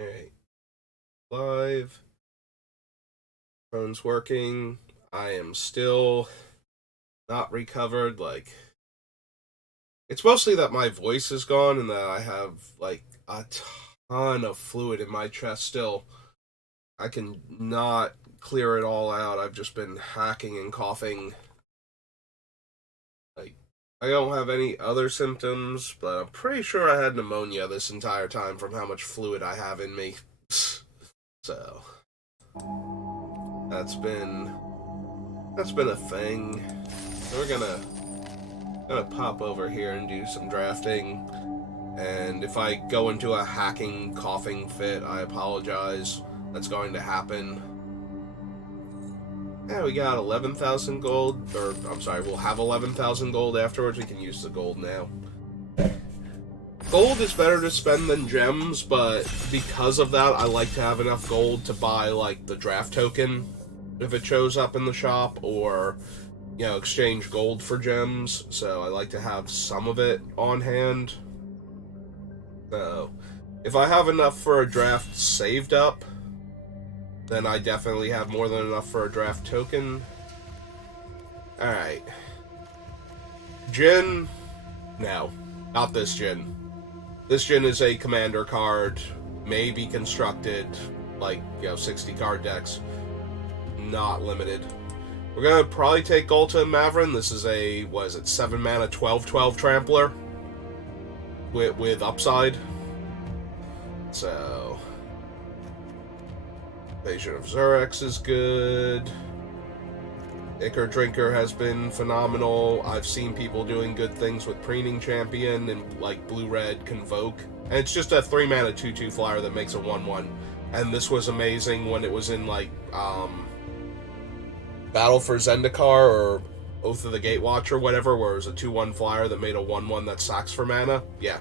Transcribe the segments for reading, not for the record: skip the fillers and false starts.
Alright, live. Phone's working. I am still not recovered. It's mostly that my voice is gone and that I have, a ton of fluid in my chest still. I can not clear it all out. I've just been hacking and coughing. Like, I don't have any other symptoms, but I'm pretty sure I had pneumonia this entire time from how much fluid I have in me. So, that's been that's been a thing. So we're gonna pop over here and do some drafting. And if I go into a hacking coughing fit, I apologize. That's going to happen. Yeah, we got 11,000 gold, or I'm sorry, we'll have 11,000 gold afterwards. We can use the gold now. Gold is better to spend than gems, but because of that, I like to have enough gold to buy, the draft token if it shows up in the shop, or, exchange gold for gems. So I like to have some of it on hand. So if I have enough for a draft saved up, then I definitely have more than enough for a draft token. Alright. Jin. No, not this Jin. This Jin is a commander card, may be constructed, 60 card decks. Not limited. We're gonna probably take Golta and Mavrin. This is a, 7 mana 12/12 Trampler with upside. So, Invasion of Zurex is good. Ichor Drinker has been phenomenal. I've seen people doing good things with Preening Champion and blue-red Convoke. And it's just a 3 mana 2/2 flyer that makes a 1/1. And this was amazing when it was in Battle for Zendikar or Oath of the Gatewatch or whatever, where it was a 2/1 flyer that made a 1/1 that sacks for mana. Yeah.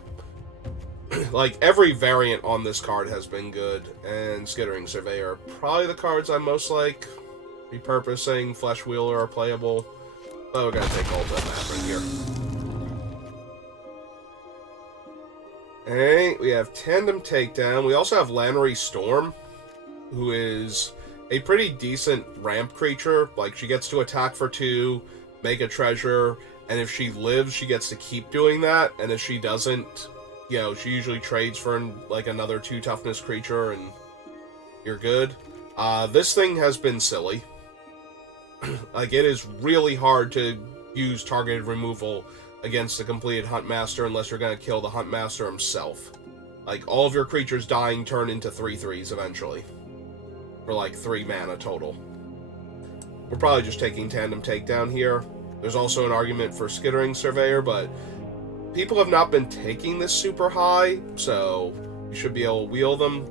Every variant on this card has been good, and Skittering Surveyor are probably the cards I most like. Repurposing, Flesh Wheeler are playable. Oh, we're gonna take Ulta Maverick here. Alright, we have Tandem Takedown. We also have Lannery Storm, who is a pretty decent ramp creature. She gets to attack for 2, make a treasure, and if she lives, she gets to keep doing that, and if she doesn't, she usually trades for another 2 toughness creature, and you're good. This thing has been silly. It is really hard to use targeted removal against the completed Huntmaster unless you're going to kill the Huntmaster himself. All of your creatures dying turn into 3/3s eventually. For 3 mana total. We're probably just taking Tandem Takedown here. There's also an argument for Skittering Surveyor, but people have not been taking this super high, so you should be able to wheel them.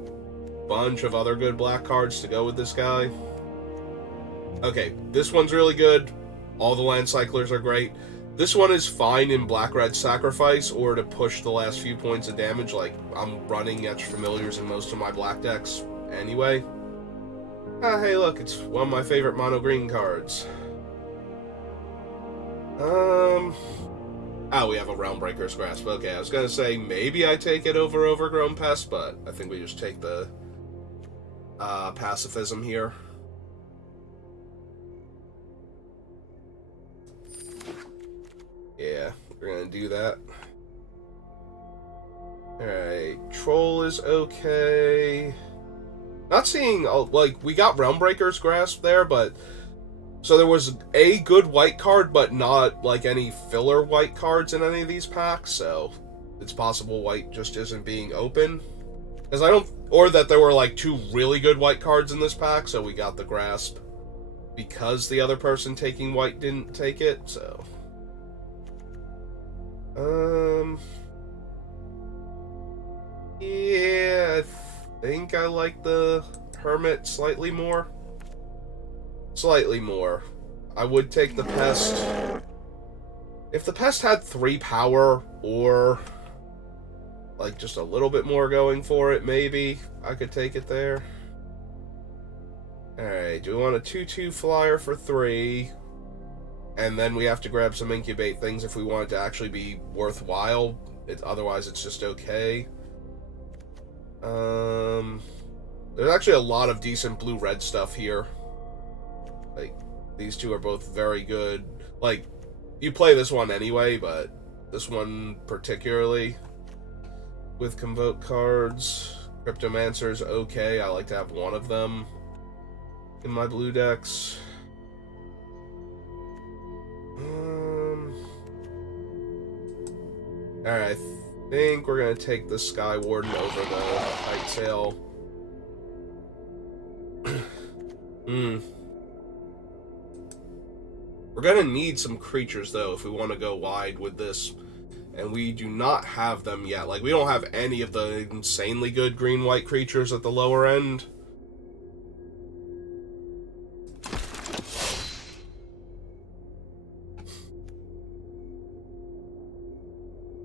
Bunch of other good black cards to go with this guy. Okay, this one's really good. All the land cyclers are great. This one is fine in Black-Red Sacrifice or to push the last few points of damage. I'm running Etched Familiars in most of my black decks anyway. Hey look, it's one of my favorite mono green cards. We have a Realmbreaker's Grasp. Okay, I was gonna say maybe I take it over Overgrown Pest, but I think we just take the pacifism here. Yeah, we're gonna do that. Alright, Troll is okay. Not seeing, we got Realmbreaker's Grasp there, but... So there was a good white card, but not, any filler white cards in any of these packs, so... It's possible white just isn't being open. Because I don't... Or that there were, 2 really good white cards in this pack, so we got the Grasp. Because the other person taking white didn't take it, so... Yeah, I think I like the Hermit slightly more. Slightly more. I would take the Pest. If the Pest had 3 power, or just a little bit more going for it, maybe I could take it there. Alright, do we want a 2/2 flyer for 3? And then we have to grab some incubate things if we want it to actually be worthwhile. Otherwise, it's just okay. There's actually a lot of decent blue-red stuff here. Like, these two are both very good. Like, you play this one anyway, but this one particularly with Convoke cards. Cryptomancer's okay. I like to have one of them in my blue decks. Alright, I think we're gonna take the Sky Warden over the Height Sail. We're gonna need some creatures, though, if we want to go wide with this. And we do not have them yet. Like, we don't have any of the insanely good green-white creatures at the lower end.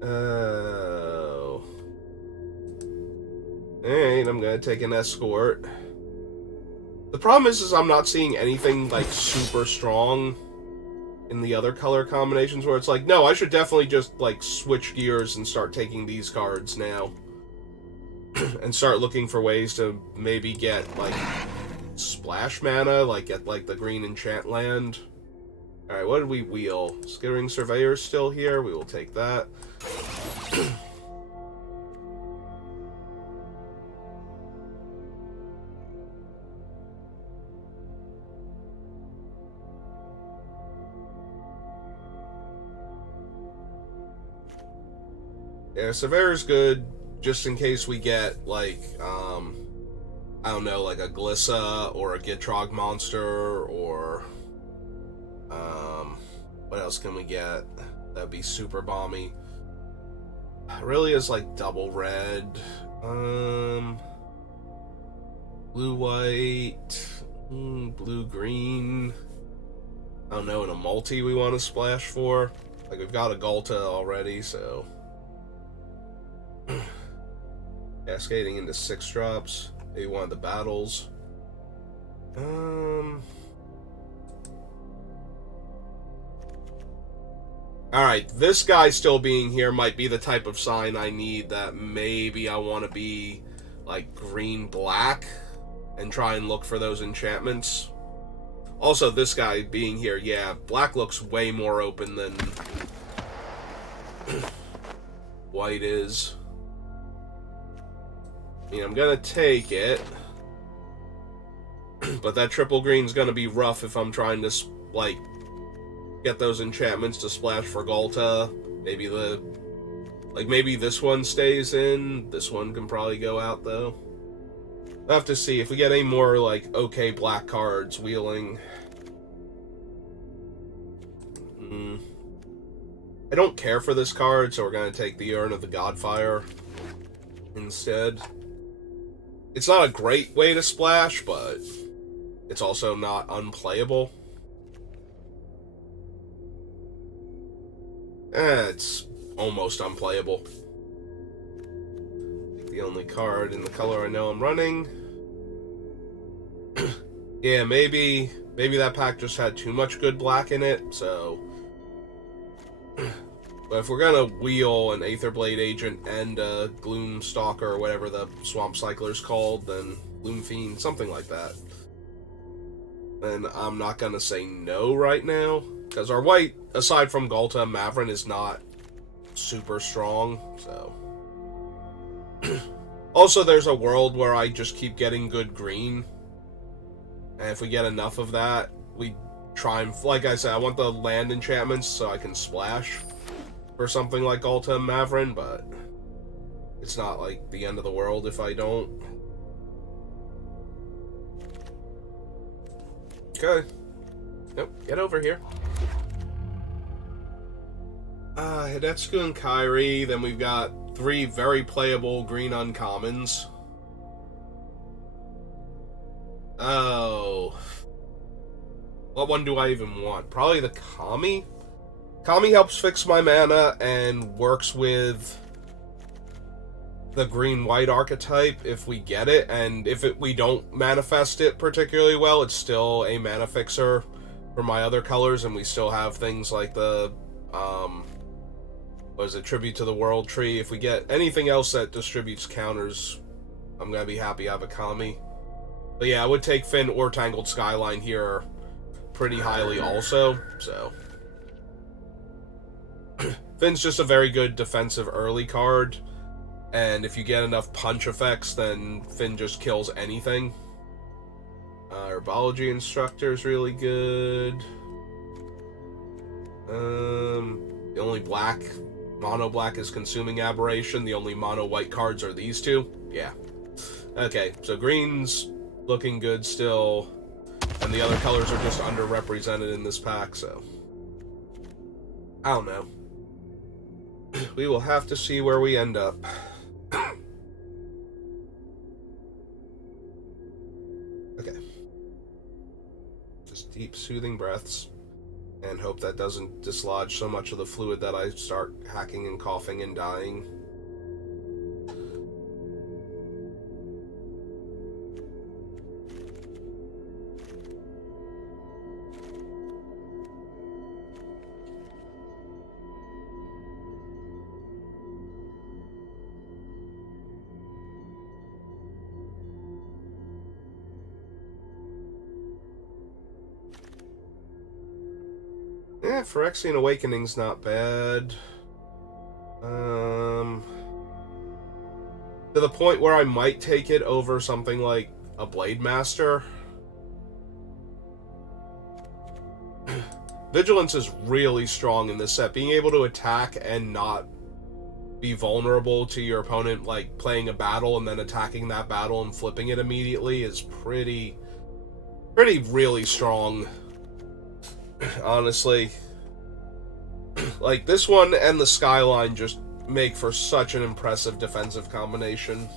Oh. Alright, I'm gonna take an Escort. The problem is I'm not seeing anything, like, super strong in the other color combinations where it's like, no, I should definitely just, like, switch gears and start taking these cards now. And start looking for ways to maybe get, like, splash mana, like, get, like, the green enchant land. Alright, what did we wheel? Skittering Surveyor's still here. We will take that. Yeah, Surveyor's good, just in case we get, like, I don't know, like a Glissa, or a Gitrog monster, or, what else can we get? That'd be super bomby. Really is, like, double red, blue-white, blue-green, I don't know, in a multi we want to splash for. Like, we've got a Ghalta already, so... Cascading into 6-drops. Maybe one of the battles. Alright, this guy still being here might be the type of sign I need that maybe I want to be, like, green-black and try and look for those enchantments. Also, this guy being here, yeah, black looks way more open than white is. I mean, I'm gonna take it, but that triple green's gonna be rough if I'm trying to, like, get those enchantments to splash for Ghalta. Maybe maybe this one stays in. This one can probably go out, though. I'll have to see if we get any more, like, okay black cards wheeling. I don't care for this card, so we're gonna take the Urn of the Godfire instead. It's not a great way to splash, but it's also not unplayable. It's almost unplayable. The only card in the color I know I'm running. Yeah, maybe that pack just had too much good black in it, so... But if we're gonna wheel an Aetherblade Agent and a Gloom Stalker, or whatever the Swamp Cycler's called, then Gloom Fiend, something like that, then I'm not gonna say no right now. Because our white, aside from Ghalta, Mavren is not super strong, so... Also, there's a world where I just keep getting good green. And if we get enough of that, we try and... Like I said, I want the land enchantments so I can splash for something like Ghalta and Mavren, but it's not, like, the end of the world if I don't. Okay. Nope, get over here. Hidetsugu and Kairi, then we've got 3 very playable green uncommons. Oh. What one do I even want? Probably the Kami? Kami helps fix my mana and works with the green-white archetype if we get it, and if we don't manifest it particularly well, it's still a mana fixer for my other colors, and we still have things like the, what is it, Tribute to the World Tree. If we get anything else that distributes counters I'm gonna be happy I have a Kami. But yeah, I would take Finn or Tangled Skyline here pretty highly also, so. Finn's just a very good defensive early card, and if you get enough punch effects, then Finn just kills anything. Herbology Instructor is really good. The only mono black is Consuming Aberration. The only mono white cards are these two. Yeah. Okay, so green's looking good still, and the other colors are just underrepresented in this pack, so I don't know. We will have to see where we end up. Okay. Just deep, soothing breaths, and hope that doesn't dislodge so much of the fluid that I start hacking and coughing and dying. Yeah, Phyrexian Awakening's not bad. To the point where I might take it over something like a Blade Master. Vigilance is really strong in this set. Being able to attack and not be vulnerable to your opponent, like playing a battle and then attacking that battle and flipping it immediately, is pretty really strong. Honestly, like this one and the Skyline just make for such an impressive defensive combination.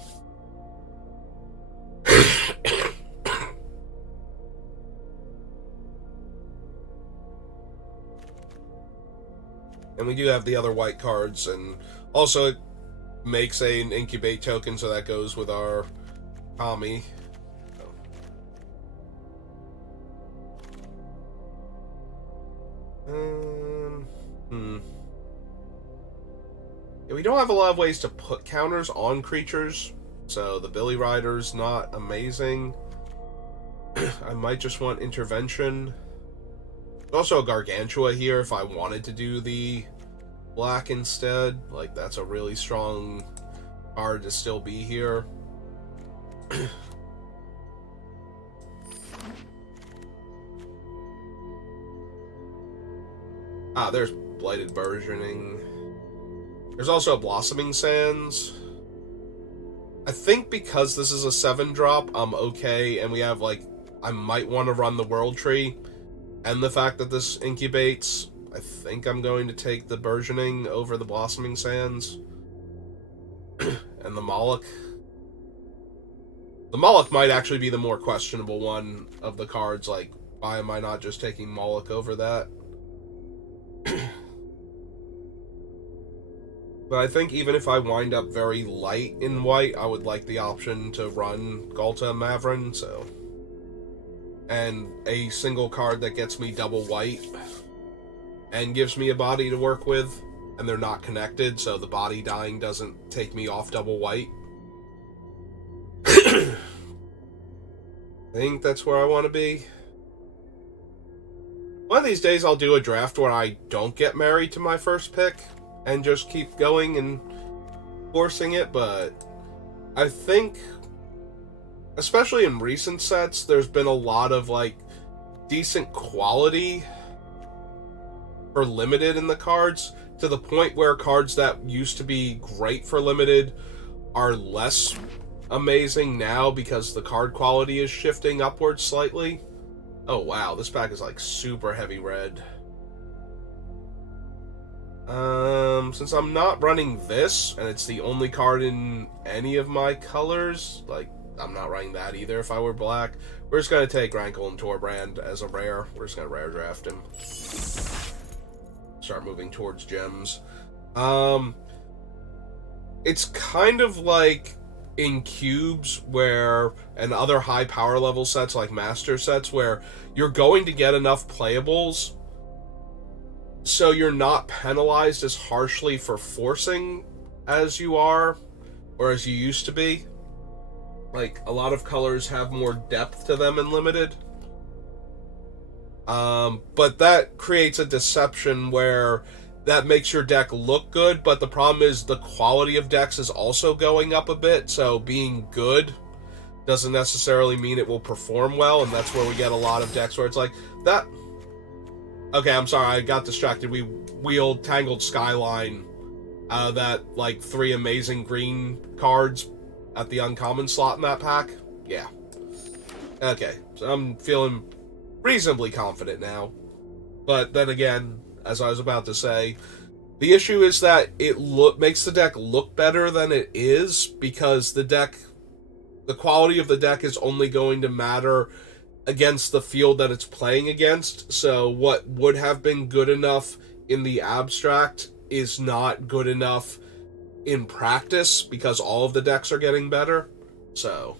And we do have the other white cards, and also it makes an incubate token, so that goes with our Kami. Yeah, we don't have a lot of ways to put counters on creatures, so the Billy Rider's not amazing. I might just want Intervention. There's also a Gargantua here if I wanted to do the black instead. Like, that's a really strong card to still be here. There's Blighted Burgeoning. There's also a Blossoming Sands. I think because this is a 7-drop, I'm okay, and we have, like, I might want to run the World Tree, and the fact that this incubates, I think I'm going to take the Burgeoning over the Blossoming Sands. And the Moloch. The Moloch might actually be the more questionable one of the cards, like, why am I not just taking Moloch over that? But I think even if I wind up very light in white, I would like the option to run Ghalta and Mavren, so. And a single card that gets me double white and gives me a body to work with, and they're not connected, so the body dying doesn't take me off double white. I think that's where I want to be. One of these days I'll do a draft where I don't get married to my first pick and just keep going and forcing it, but I think, especially in recent sets, there's been a lot of, like, decent quality for limited in the cards, to the point where cards that used to be great for limited are less amazing now because the card quality is shifting upwards slightly. Oh wow, this pack is like super heavy red. Since I'm not running this, and it's the only card in any of my colors, like, I'm not running that either if I were black. We're just going to take Rankle and Torbrand as a rare. We're just going to rare draft him. Start moving towards gems. It's kind of like in cubes where, and other high power level sets like master sets, where you're going to get enough playables so you're not penalized as harshly for forcing as you are, or as you used to be. Like, a lot of colors have more depth to them in Limited. But that creates a deception where that makes your deck look good, but the problem is the quality of decks is also going up a bit, so being good doesn't necessarily mean it will perform well, and that's where we get a lot of decks where it's like, that... Okay, I'm sorry, I got distracted. We wheeled Tangled Skyline out of that, like, 3 amazing green cards at the uncommon slot in that pack. Yeah. Okay, so I'm feeling reasonably confident now. But then again, as I was about to say, the issue is that it makes the deck look better than it is, because the quality of the deck is only going to matter against the field that it's playing against. So what would have been good enough in the abstract is not good enough in practice, because all of the decks are getting better. So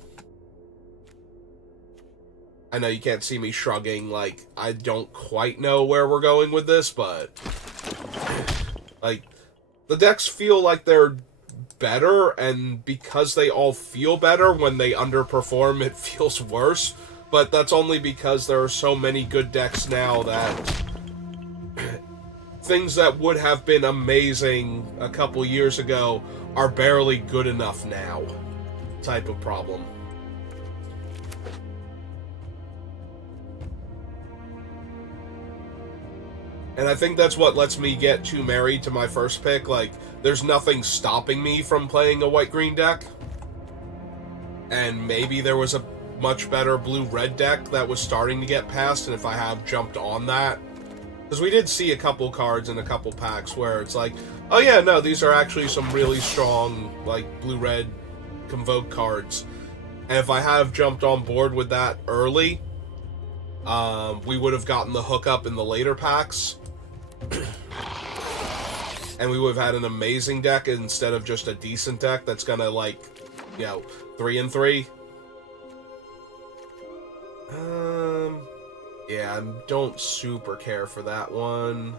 I know you can't see me shrugging, like, I don't quite know where we're going with this, but like, the decks feel like they're better, and because they all feel better, when they underperform it feels worse. But that's only because there are so many good decks now that things that would have been amazing a couple years ago are barely good enough now, type of problem. And I think that's what lets me get too married to my first pick. Like, there's nothing stopping me from playing a white-green deck. And maybe there was a much better blue-red deck that was starting to get passed, and if I have jumped on that... Because we did see a couple cards in a couple packs where it's like, oh yeah, no, these are actually some really strong, like, blue-red Convoke cards. And if I have jumped on board with that early, we would have gotten the hookup in the later packs. And we would have had an amazing deck instead of just a decent deck that's gonna, like, 3-3. Yeah, I don't super care for that one.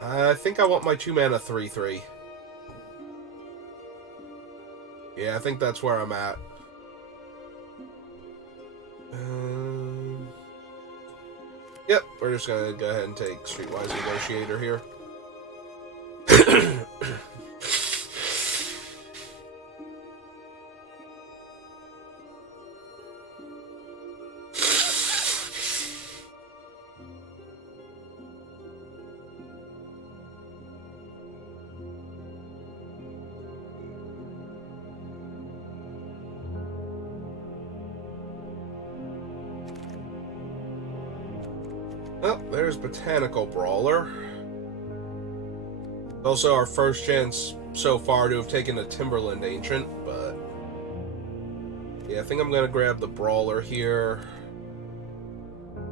I think I want my 2-mana 3-3. Yeah, I think that's where I'm at. Yep, we're just gonna go ahead and take Streetwise Negotiator here. Oh, there's Botanical Brawler. Also our first chance so far to have taken a Timberland Ancient, but... yeah, I think I'm gonna grab the Brawler here.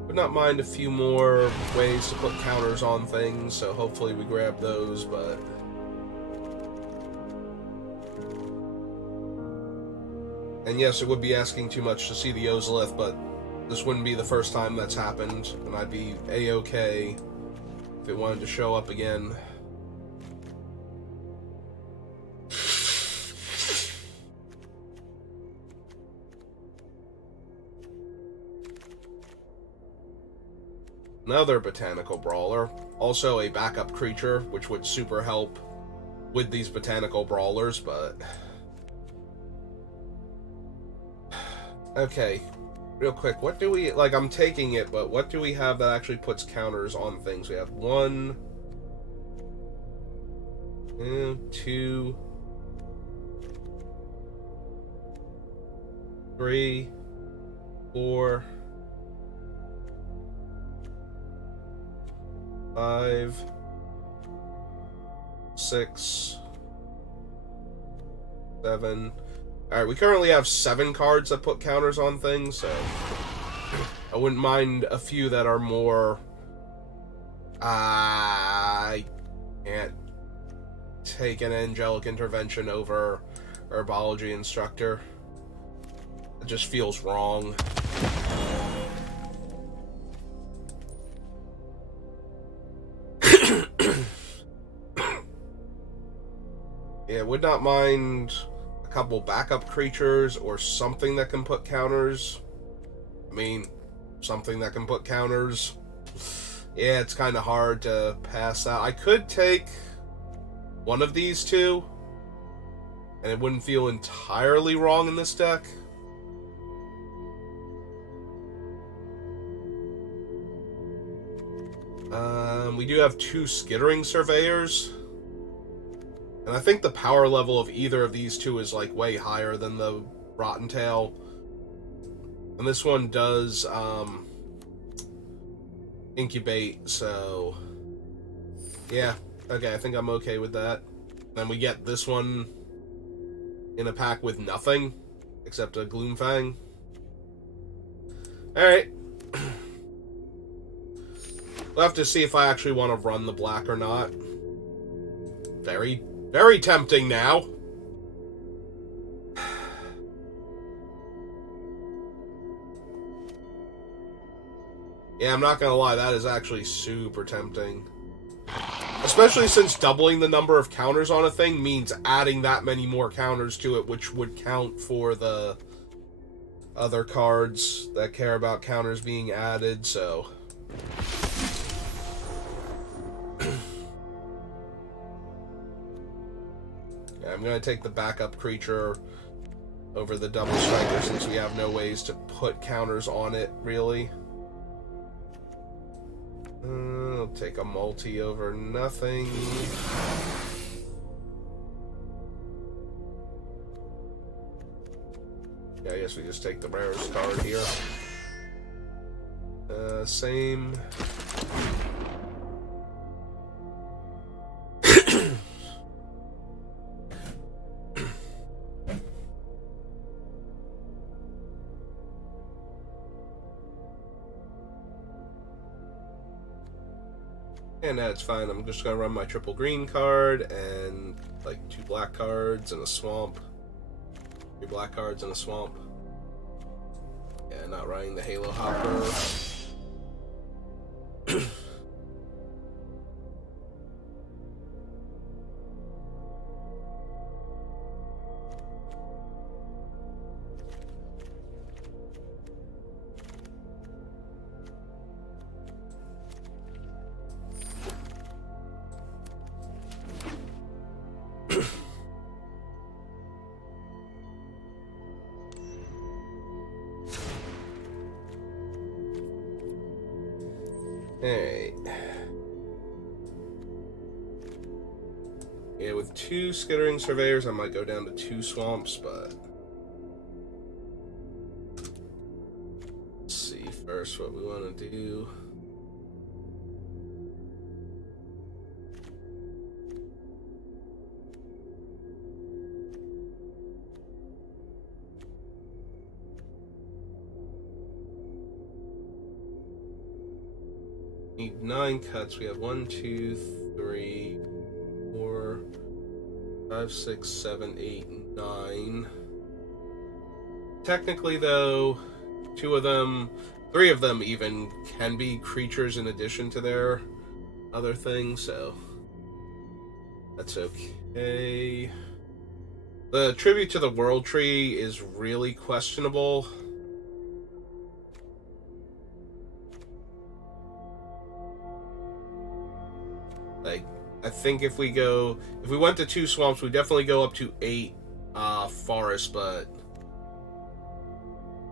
Would not mind a few more ways to put counters on things, so hopefully we grab those, but... and yes, it would be asking too much to see the Ozolith, but this wouldn't be the first time that's happened, and I'd be A-okay if it wanted to show up again. Another Botanical Brawler. Also a backup creature, which would super help with these Botanical Brawlers, but... okay. Real quick, what do we... like, I'm taking it, but what do we have that actually puts counters on things? We have 1... 2... 3... 4... 5... 6... 7... Alright, we currently have 7 cards that put counters on things, so I wouldn't mind a few that are more... I can't take an Angelic Intervention over Herbology Instructor. It just feels wrong. Yeah, would not mind a couple backup creatures or something that can put counters. I mean, something that can put counters. Yeah, it's kind of hard to pass out. I could take one of these two, and it wouldn't feel entirely wrong in this deck. We do have 2 Skittering Surveyors. And I think the power level of either of these two is like way higher than the Rotten Tail. And this one does incubate, so yeah, okay, I think I'm okay with that. Then we get this one in a pack with nothing except a Gloomfang. Alright. We'll have to see if I actually want to run the black or not. Very, very tempting now. Yeah, I'm not gonna lie, that is actually super tempting. Especially since doubling the number of counters on a thing means adding that many more counters to it, which would count for the other cards that care about counters being added, so... Yeah, I'm gonna take the backup creature over the double striker since we have no ways to put counters on it, really. I'll take a multi over nothing. Yeah, I guess we just take the rarest card here. Same. And that's fine. I'm just gonna run my triple green card and like 2 black cards and a swamp. 3 black cards and a swamp. Yeah, not running the Halo Hopper. Alright. Yeah, with 2 Skittering Surveyors, I might go down to 2 swamps, but... Let's see first what we want to do. Need 9 cuts. We have 1, 2, 3, 4, 5, 6, 7, 8, 9. Technically, though, 2 of them, 3 of them even can be creatures in addition to their other things, so that's okay. The Tribute to the World Tree is really questionable. Like, I think if we went to 2 swamps, we definitely go up to 8 forests, but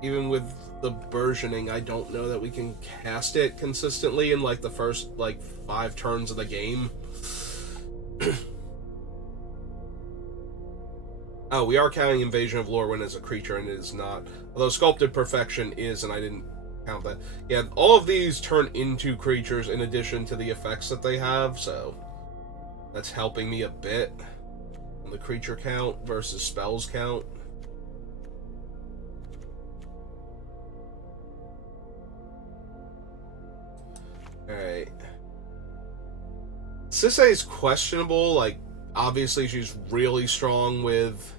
even with the burgeoning, I don't know that we can cast it consistently in like the first like 5 turns of the game. Oh, we are counting Invasion of Lorwyn as a creature, and it is not. Although Sculpted Perfection is, and I didn't count that. Yeah, all of these turn into creatures in addition to the effects that they have, so that's helping me a bit on the creature count versus spells count. Alright. Sisay is questionable, like, obviously she's really strong with...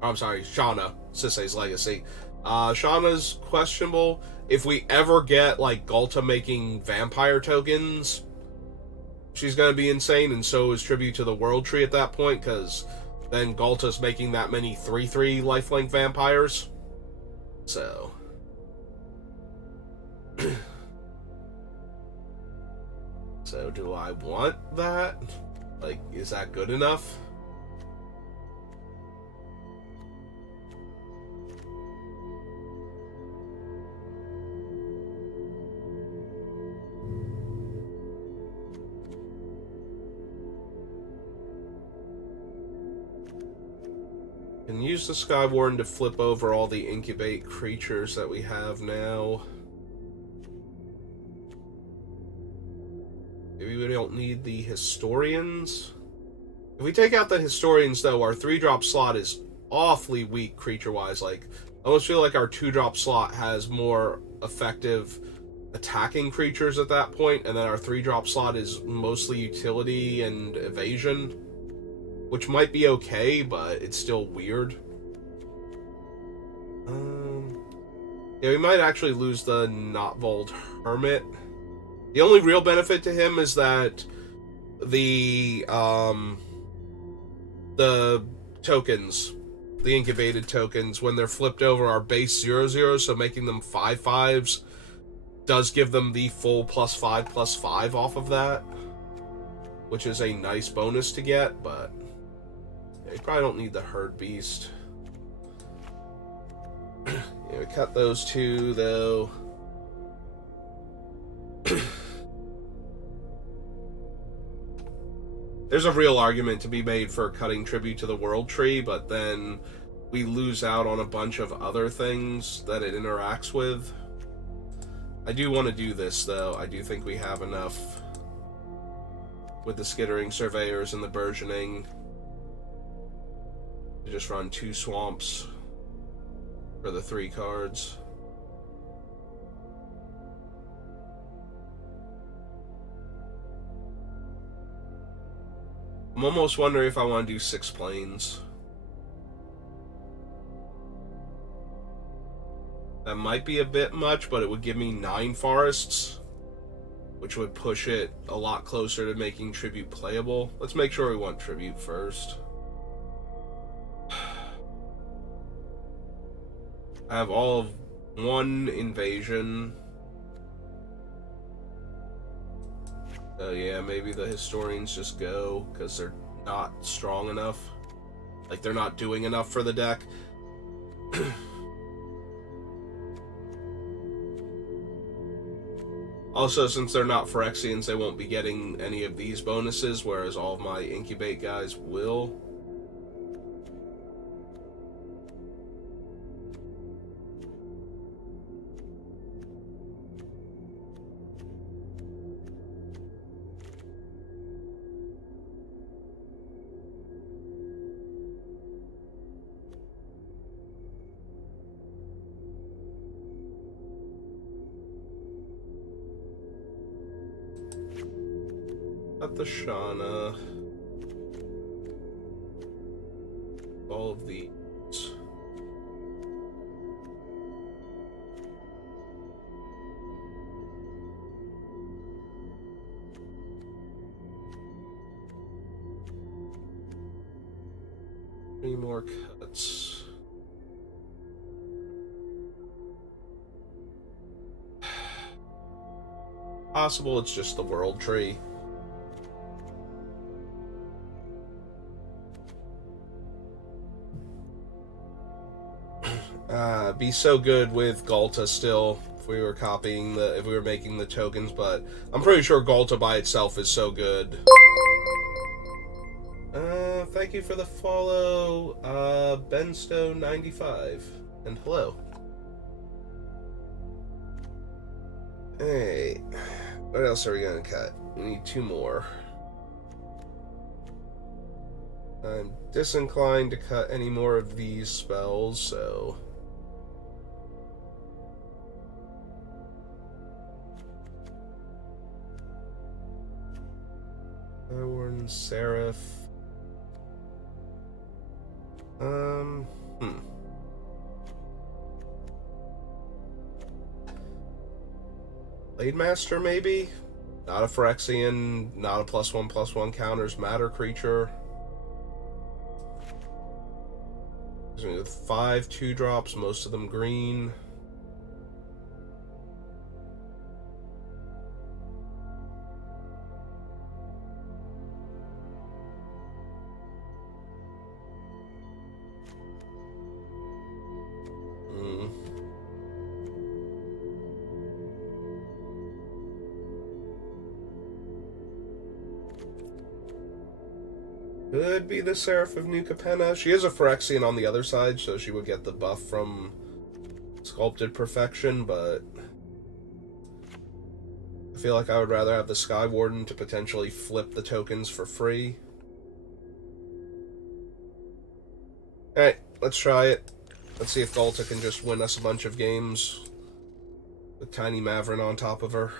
I'm sorry, Shauna, Sisay's legacy. Shauna's questionable. If we ever get, like, Galta making vampire tokens, she's gonna be insane, and so is Tribute to the World Tree at that point, because then Galta's making that many 3/3 lifelink vampires. So. So do I want that? Like, is that good enough? And use the Skywarden to flip over all the incubate creatures that we have now. Maybe we don't need the Historians. If we take out the Historians, though, our 3-drop slot is awfully weak creature-wise. Like, I almost feel like our 2-drop slot has more effective attacking creatures at that point, and then our 3-drop slot is mostly utility and evasion, which might be okay, but it's still weird. Yeah, we might actually lose the Notvold Hermit. The only real benefit to him is that the tokens, the incubated tokens, when they're flipped over, are base 0/0, so making them 5/5s does give them the full +5/+5 off of that, which is a nice bonus to get, but yeah, you probably don't need the Herd Beast. Yeah, we cut those two, though. There's a real argument to be made for cutting Tribute to the World Tree, but then we lose out on a bunch of other things that it interacts with. I do want to do this, though. I do think we have enough with the Skittering Surveyors and the Burgeoning to just run 2 swamps for the 3 cards. I'm almost wondering if I want to do 6 planes. That might be a bit much, but it would give me 9 forests, which would push it a lot closer to making Tribute playable. Let's make sure we want Tribute first. I have all of 1 invasion. So yeah, maybe the Historians just go, because they're not strong enough. Like, they're not doing enough for the deck. Also, since they're not Phyrexians, they won't be getting any of these bonuses, whereas all of my Incubate guys will. Got the Shana. All of these. Three more cuts. Possible it's just the World Tree. Be so good with Galta still if we were copying if we were making the tokens, but I'm pretty sure Galta by itself is so good. Thank you for the follow, Bensto95, and hello. Hey, what else are we gonna cut? We need 2 more. I'm disinclined to cut any more of these spells, so... Skywarden, Seraph... Blade Master, maybe? Not a Phyrexian, not a +1/+1 counters matter creature. With 5 2-drops, most of them green. Could be the Seraph of New Capenna. She is a Phyrexian on the other side, so she would get the buff from Sculpted Perfection, but I feel like I would rather have the Sky Warden to potentially flip the tokens for free. Alright, let's try it. Let's see if Ghalta can just win us a bunch of games with Tiny Mavrin on top of her.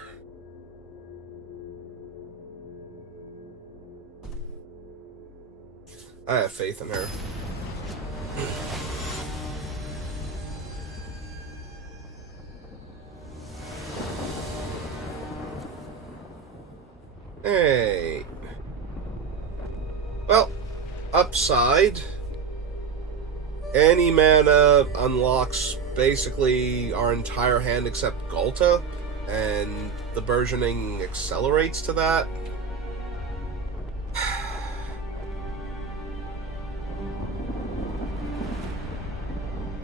I have faith in her. Hey. Well, upside. Any mana unlocks basically our entire hand except Ghalta, and the burgeoning accelerates to that.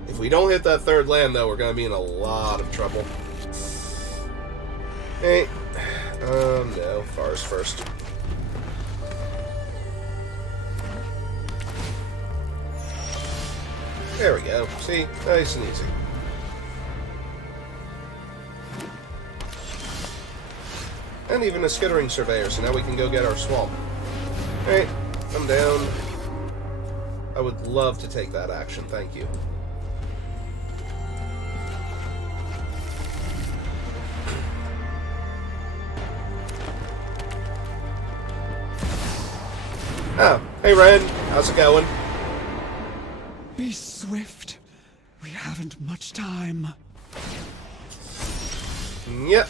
If we don't hit that third land, though, we're going to be in a lot of trouble. Hey. No. Forest first. There we go. See? Nice and easy. And even a Skittering Surveyor, so now we can go get our swamp. Alright, I'm down. I would love to take that action, thank you. Oh, hey Ren, how's it going? Be swift. We haven't much time. Yep.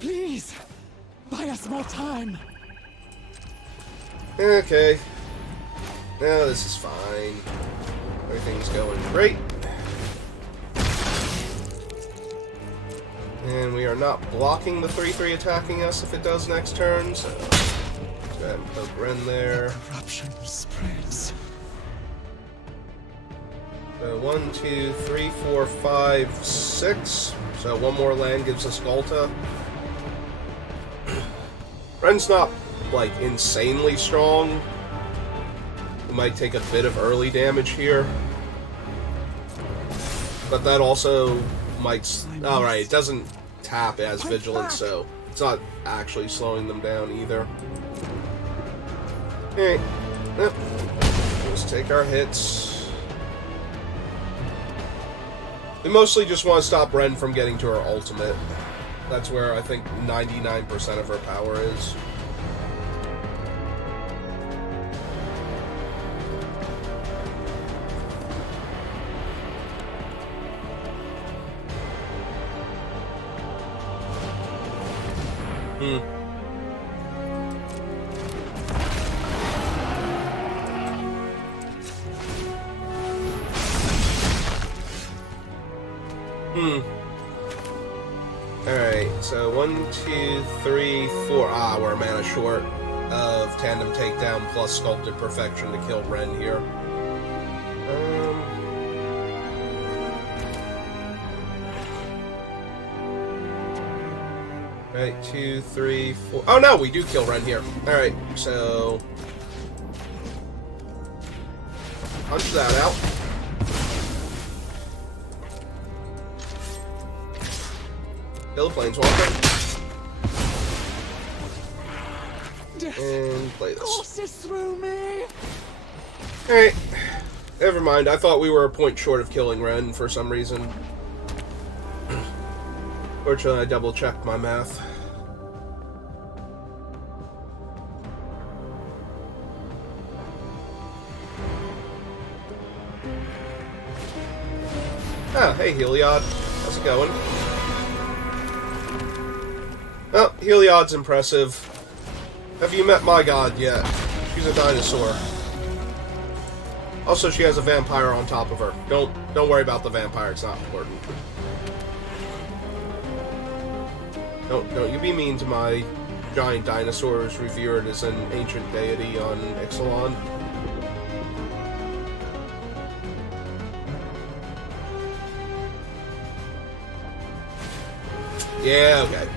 Please, buy us more time. Okay. No, this is fine. Everything's going great. And we are not blocking the 3/3 attacking us if it does next turn, so go ahead and poke Ren there. The corruption spreads. So 1, 2, 3, 4, 5, 6. So one more land gives us Ghalta. Ren's not, like, insanely strong. We might take a bit of early damage here. But that also might... Alright, it doesn't tap as Vigilance, so it's not actually slowing them down either. Alright. Yep. Let's take our hits. We mostly just want to stop Ren from getting to her ultimate. That's where I think 99% of her power is. Alright, so 1, 2, 3, 4. Ah, we're a mana short of Tandem Takedown plus Sculpted Perfection to kill Ren here. Right, 2, 3, 4. Oh no, we do kill Ren here. Alright, so punch that out. Kill the Planeswalker. And play this. Courses through me. Alright. Never mind. I thought we were a point short of killing Ren for some reason. Fortunately, I double-checked my math. Ah, hey Heliod. How's it going? Oh, Heliod's impressive. Have you met my god yet? She's a dinosaur. Also, she has a vampire on top of her. Don't worry about the vampire. It's not important. Don't you be mean to my giant dinosaurs revered as an ancient deity on Ixalan. Yeah, okay.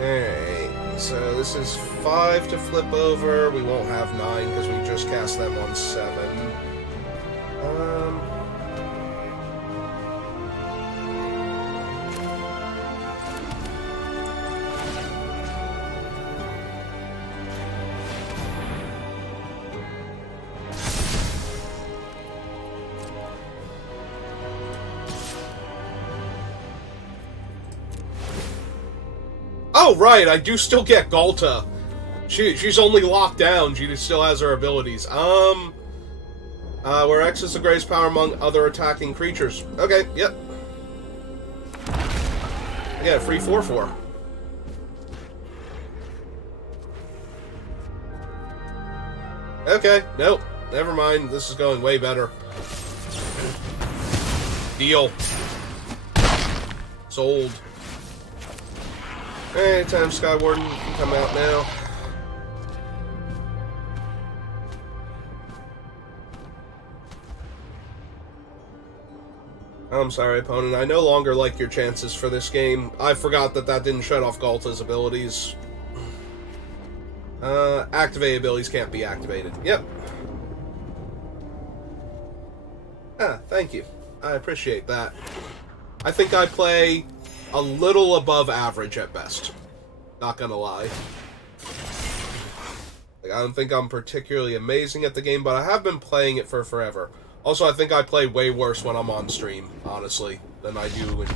Alright, so this is 5 to flip over. We won't have 9 because we just cast them on 7. Oh, right, I do still get Galta. She's only locked down. She still has her abilities. Where X is the greatest power among other attacking creatures. Okay, yep. I get a free 4/4. Okay, nope. Never mind. This is going way better. Deal. Sold. Anytime Skywarden can come out now. I'm sorry, opponent. I no longer like your chances for this game. I forgot that didn't shut off Galta's abilities. Activate abilities can't be activated. Yep. Thank you. I appreciate that. I think I play a little above average at best. Not gonna lie. Like, I don't think I'm particularly amazing at the game, but I have been playing it for forever. Also, I think I play way worse when I'm on stream, honestly, than I do in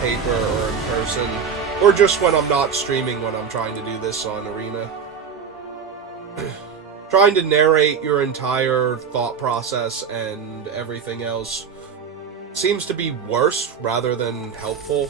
paper or in person. Or just when I'm not streaming when I'm trying to do this on Arena. Trying to narrate your entire thought process and everything else seems to be worse rather than helpful.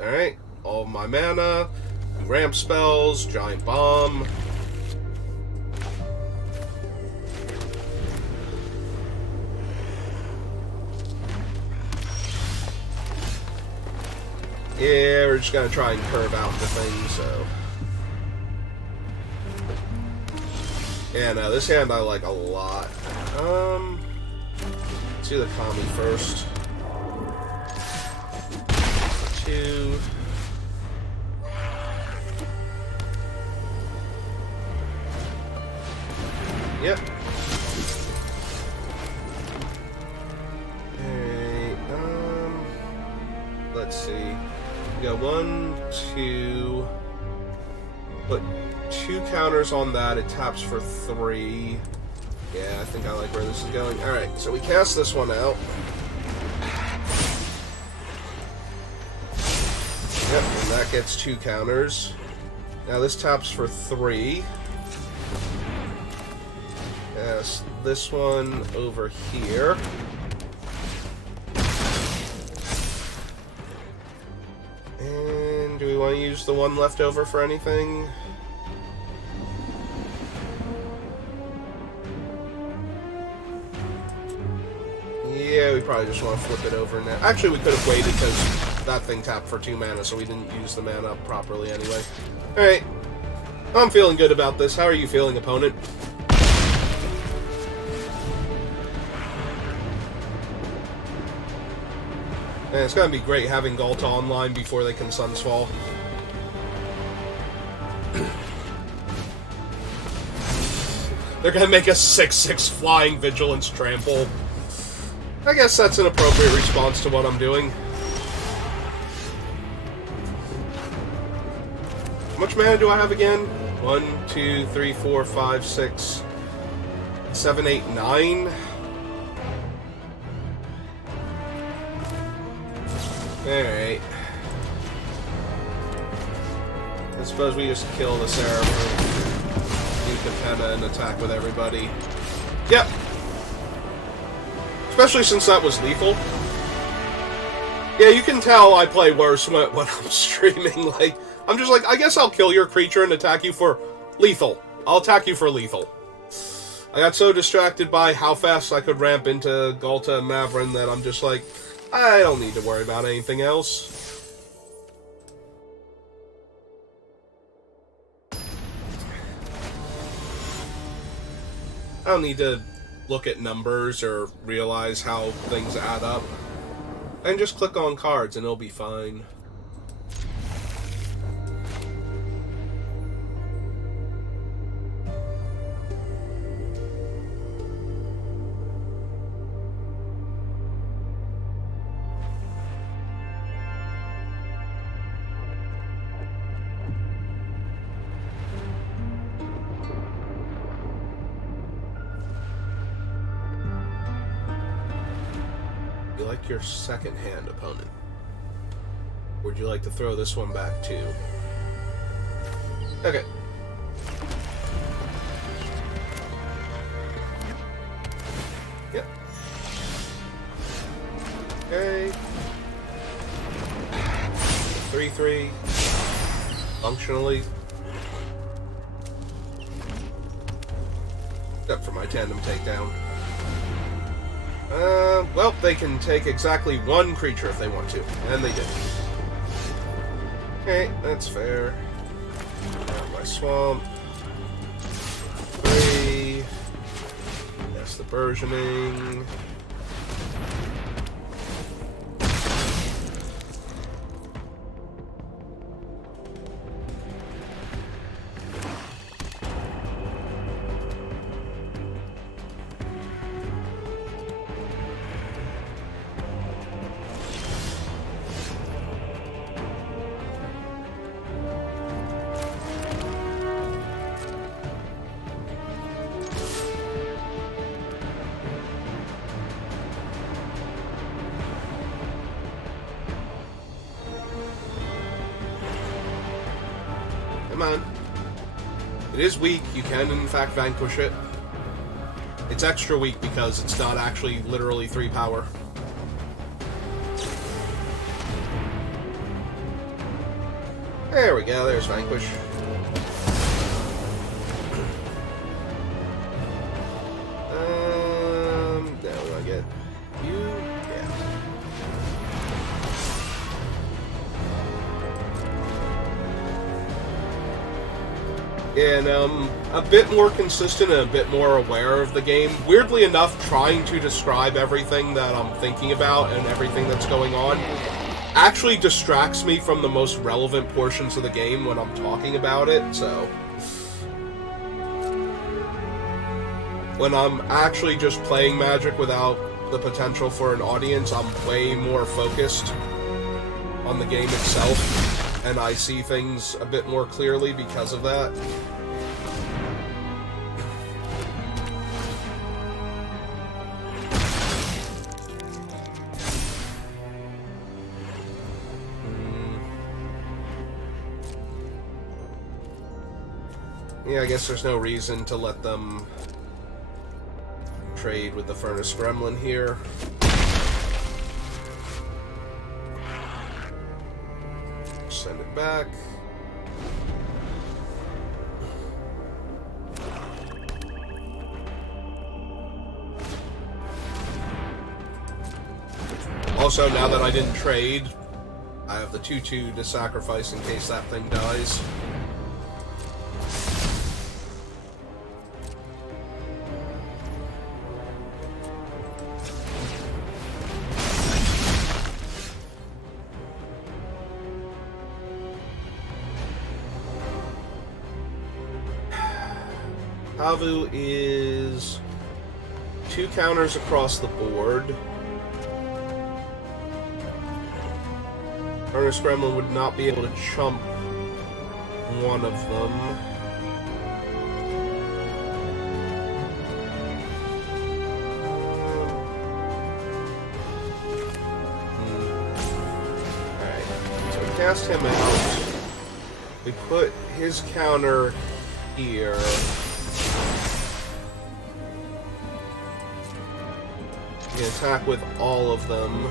Alright, all of my mana, ramp spells, giant bomb. Yeah, we're just gonna try and curve out the thing, so. Yeah, no, this hand I like a lot. Let's do the Kami first. 2. Yep. Alright, let's see. We got 1, 2. Put 2 counters on that. It taps for 3. Yeah, I think I like where this is going. Alright, so we cast this one out. Yep, and that gets 2 counters. Now this taps for 3. Yes, this one over here. And do we want to use the one left over for anything? Yeah, we probably just want to flip it over now. Actually, we could have waited because that thing tapped for 2 mana, so we didn't use the mana up properly anyway. Alright. I'm feeling good about this. How are you feeling, opponent? Man, it's gonna be great having Galta online before they can Sunsfall. They're gonna make a 6/6 flying Vigilance Trample. I guess that's an appropriate response to what I'm doing. How much mana do I have again? 1, 2, 3, 4, 5, 6, 7, 8, 9. Alright. I suppose we just kill the Seraphim, use Capenna, and attack with everybody. Yep. Especially since that was lethal. Yeah, you can tell I play worse when I'm streaming. Like, I'm just like, I guess I'll kill your creature and attack you for lethal. I'll attack you for lethal. I got so distracted by how fast I could ramp into Ghalta and Mavrin that I'm just like, I don't need to worry about anything else. I don't need to look at numbers or realize how things add up. I can just click on cards and it'll be fine. Your second hand opponent. Would you like to throw this one back too? Okay. Yep. Okay. 3/3. Functionally. Except for my tandem takedown. Well, they can take exactly one creature if they want to, and they did. Okay, that's fair. My swamp. 3. That's the burgeoning. Come on. It is weak. You can, in fact, vanquish it. It's extra weak because it's not actually literally 3 power. There we go. There's vanquish. Now do I get you? Yeah. And a bit more consistent and a bit more aware of the game. Weirdly enough, trying to describe everything that I'm thinking about and everything that's going on actually distracts me from the most relevant portions of the game when I'm talking about it, so when I'm actually just playing Magic without the potential for an audience, I'm way more focused on the game itself, and I see things a bit more clearly because of that. Yeah, I guess there's no reason to let them trade with the Furnace Gremlin here. Send it back. Also, now that I didn't trade, I have the 2/2 to sacrifice in case that thing dies. Havu is 2 counters across the board. Furnace Gremlin would not be able to chump one of them. Alright, so we cast him out. We put his counter here. We can attack with all of them.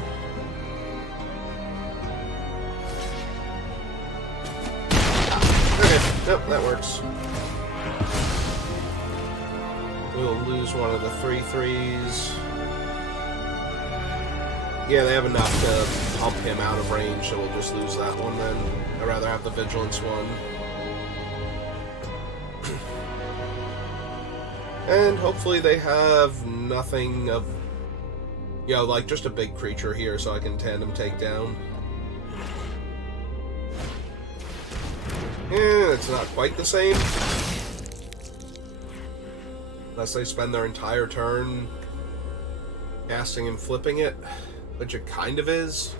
Okay, nope, that works. We'll lose one of the 3/3s. Yeah, they have enough to pump him out of range, so we'll just lose that one then. I'd rather have the Vigilance one. And hopefully they have nothing of... You know, like just a big creature here so I can tandem take down. Yeah, it's not quite the same. Unless they spend their entire turn casting and flipping it, which it kind of is.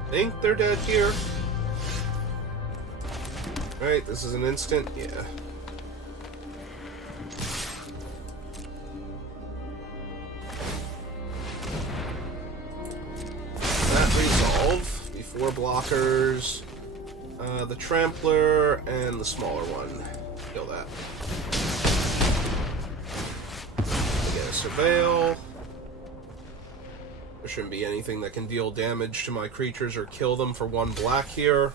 I think they're dead here. Right, this is an instant, yeah. That resolve before blockers. The Trampler and the smaller one. Kill that. Get a Surveil. There shouldn't be anything that can deal damage to my creatures or kill them for 1 black here.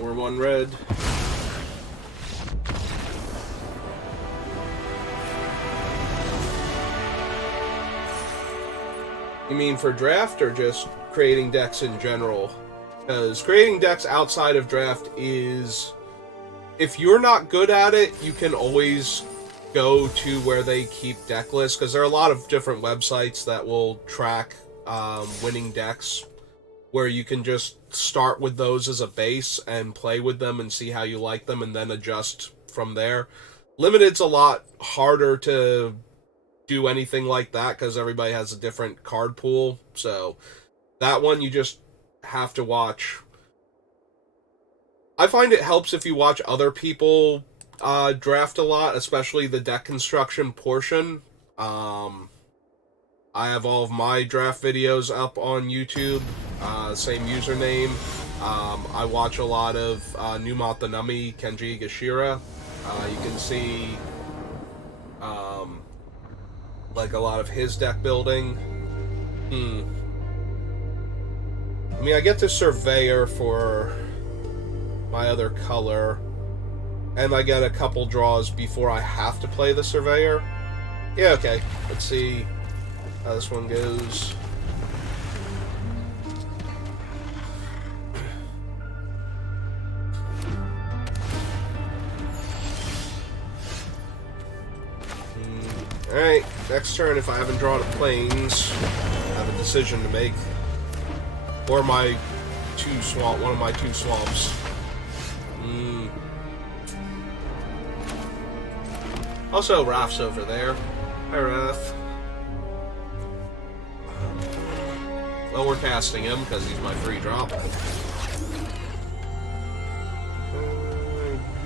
Or 1 red. You mean for draft or just creating decks in general? Because creating decks outside of draft is... If you're not good at it, you can always go to where they keep deck lists, because there are a lot of different websites that will track winning decks, where you can just start with those as a base and play with them and see how you like them and then adjust from there. Limited's a lot harder to do anything like that because everybody has a different card pool, so that one you just have to watch. I find it helps if you watch other people draft a lot, especially the deck construction portion. I have all of my draft videos up on YouTube, same username. I watch a lot of Numot the Nummy, Kenji Higashira. You can see like a lot of his deck building. I mean, I get to Surveyor for my other color, and I get a couple draws before I have to play the Surveyor. Yeah, okay. Let's see how this one goes. Alright, next turn, if I haven't drawn a Plains, I have a decision to make. Or my one of my 2 swamps. Also, Raph's over there. Hi, Raph. Well, we're casting him because he's my free drop.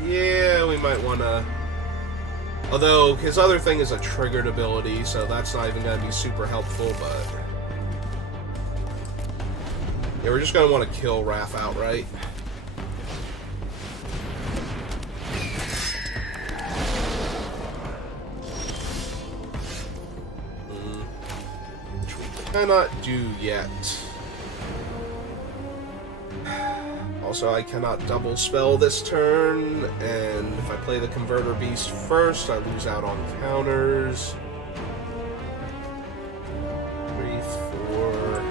Yeah, we might want to... Although, his other thing is a triggered ability, so that's not even going to be super helpful, but... Yeah, we're just going to want to kill Raph outright. Which we cannot do yet. Also, I cannot double spell this turn, and if I play the Converter Beast first, I lose out on counters. 3, 4...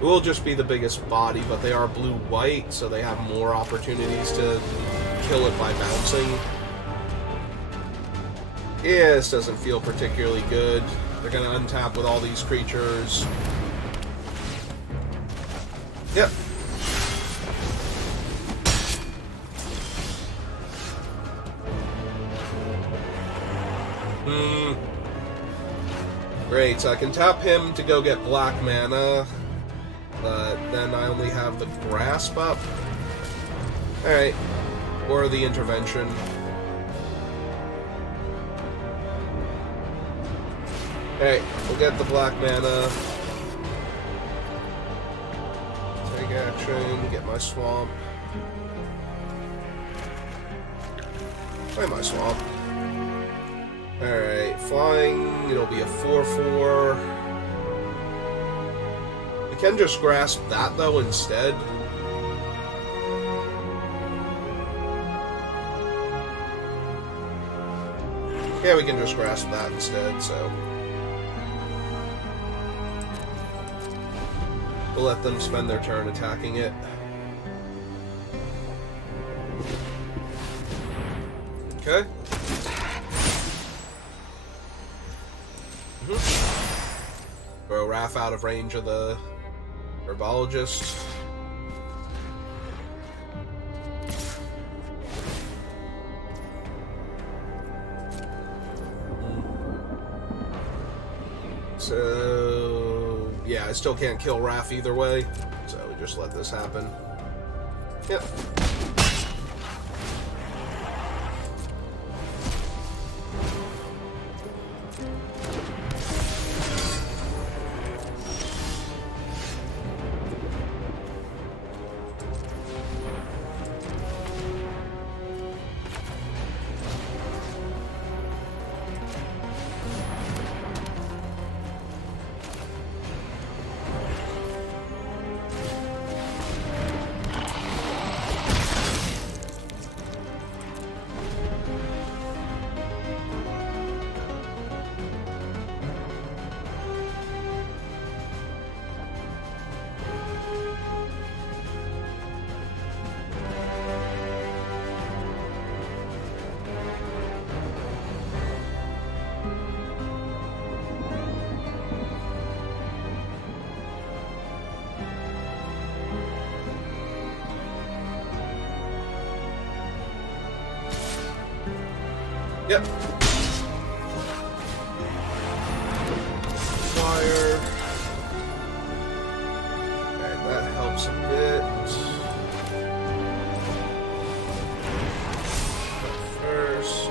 It will just be the biggest body, but they are blue-white, so they have more opportunities to kill it by bouncing. Yeah, this doesn't feel particularly good. They're gonna untap with all these creatures. Yep. Great, so I can tap him to go get black mana, but then I only have the grasp up. Alright. Or the intervention. Alright, we'll get the black mana. Take action, get my swamp. Play my swamp. Alright, flying, it'll be a 4/4. We can just grasp that though instead. Yeah, we can just grasp that instead, so. We'll let them spend their turn attacking it. Okay. Throw Raph out of range of the herbologist. So, yeah, I still can't kill Raph either way, so we just let this happen. Yep. Yep. Fire. Okay, that helps a bit. First.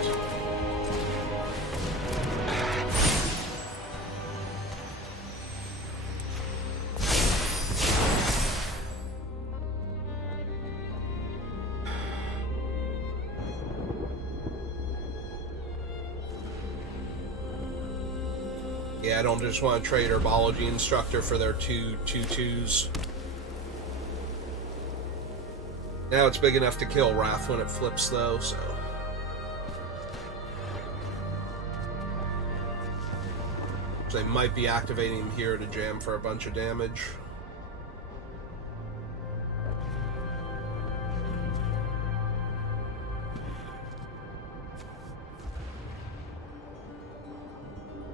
Yeah, I don't just want to trade Herbology Instructor for their 2/2/2s. Now it's big enough to kill Raph when it flips, though, so. So they might be activating him here to jam for a bunch of damage.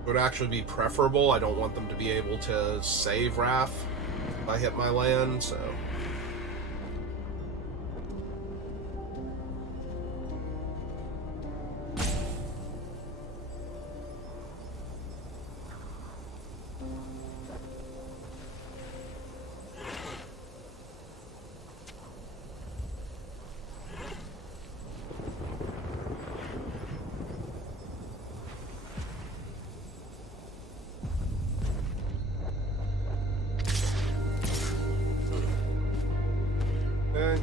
Would actually be preferable. I don't want them to be able to save Raph if I hit my land, so. Okay.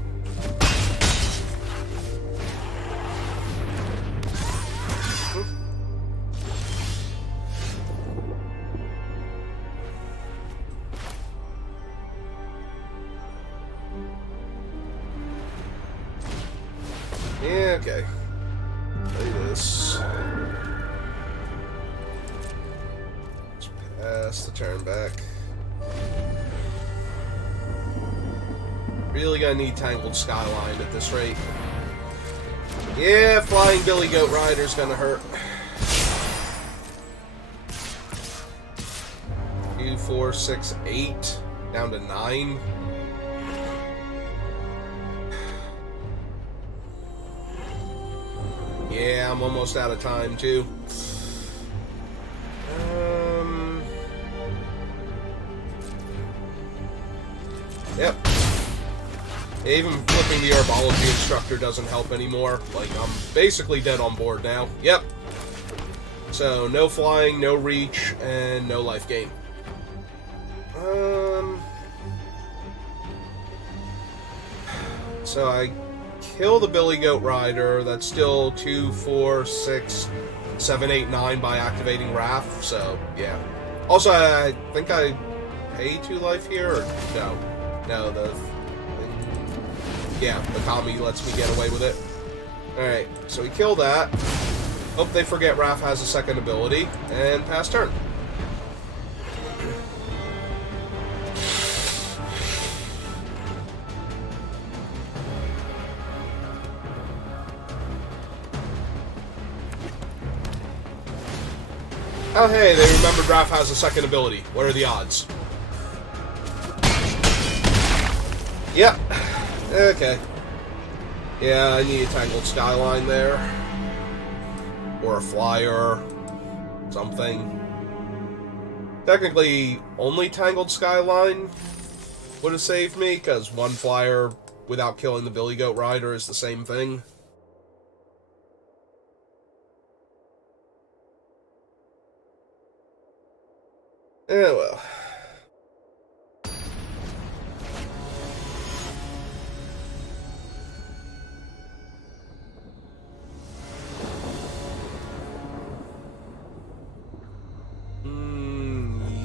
Yeah, okay. Play this. Just pass the turn back. Really gonna need Tangled Skyline at this rate. Yeah, Flying Billy Goat Rider's gonna hurt. 2, 4, 6, 8. Down to 9. Yeah, I'm almost out of time, too. Yep. Even flipping the herbology instructor doesn't help anymore. Like, I'm basically dead on board now. Yep. So, no flying, no reach, and no life gain. So I kill the Billy Goat Rider. That's still 2, 4, 6, 7, 8, 9 by activating Wrath. So, yeah. Also, I think I pay 2 life here, or no? No, yeah, the Kami lets me get away with it. Alright, so we kill that. Hope they forget Wrath has a second ability, and pass turn. Oh hey, they remembered Wrath has a second ability. What are the odds? Yep. Okay. Yeah, I need a Tangled Skyline there. Or a Flyer. Something. Technically, only Tangled Skyline would have saved me, because one Flyer without killing the Billy Goat Rider is the same thing. Eh, well.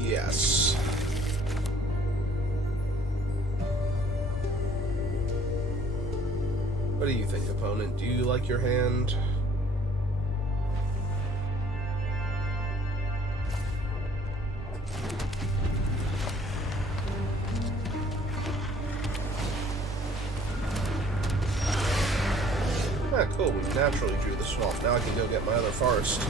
Yes. What do you think, opponent? Do you like your hand? Ah, cool. We naturally drew the swamp. Now I can go get my other forest.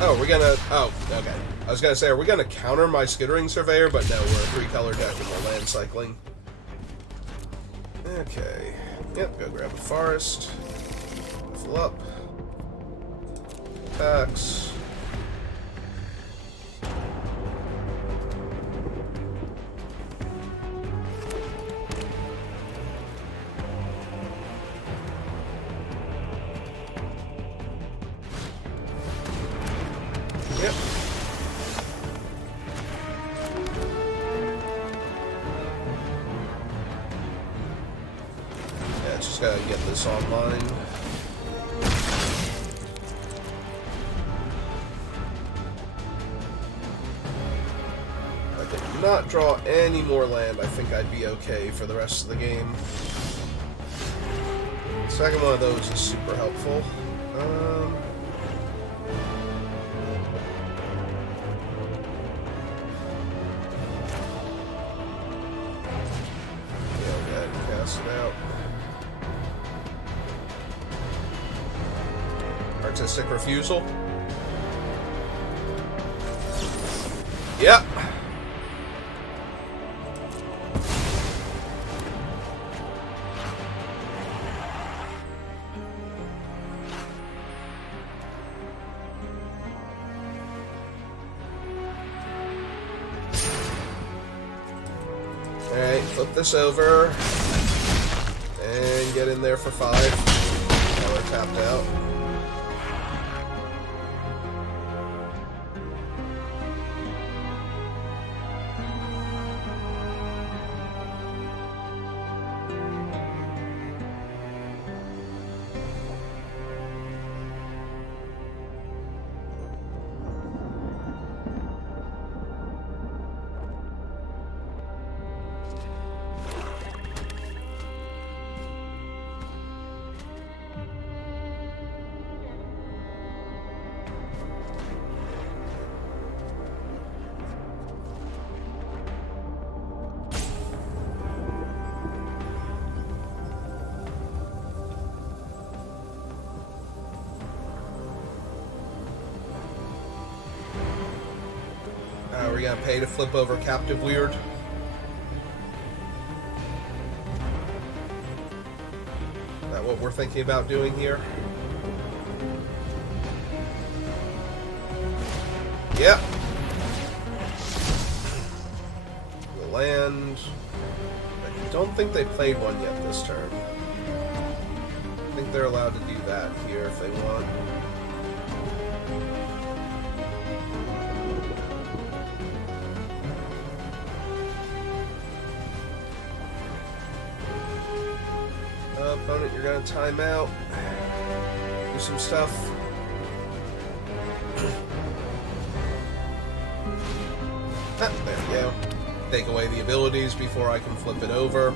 Oh, we're gonna... Oh, okay. I was gonna say, are we gonna counter my Skittering Surveyor? But no, we're a 3-color deck and we're land cycling. Okay. Yep, go grab a forest. Fill up. Attacks. Yep. Yeah, just gotta get this online. If I could not draw any more land, I think I'd be okay for the rest of the game. The second one of those is super helpful. It out. Artistic Refusal. Yep. Alright, flip this over. And get in there for 5. Now we're tapped out. we gonna pay to flip over Captive Weird? Is that what we're thinking about doing here? Yep. The land. I don't think they played one yet this turn. I think they're allowed to do that here if they want. Opponent, you're gonna time out. Do some stuff. Ah, there we go. Take away the abilities before I can flip it over.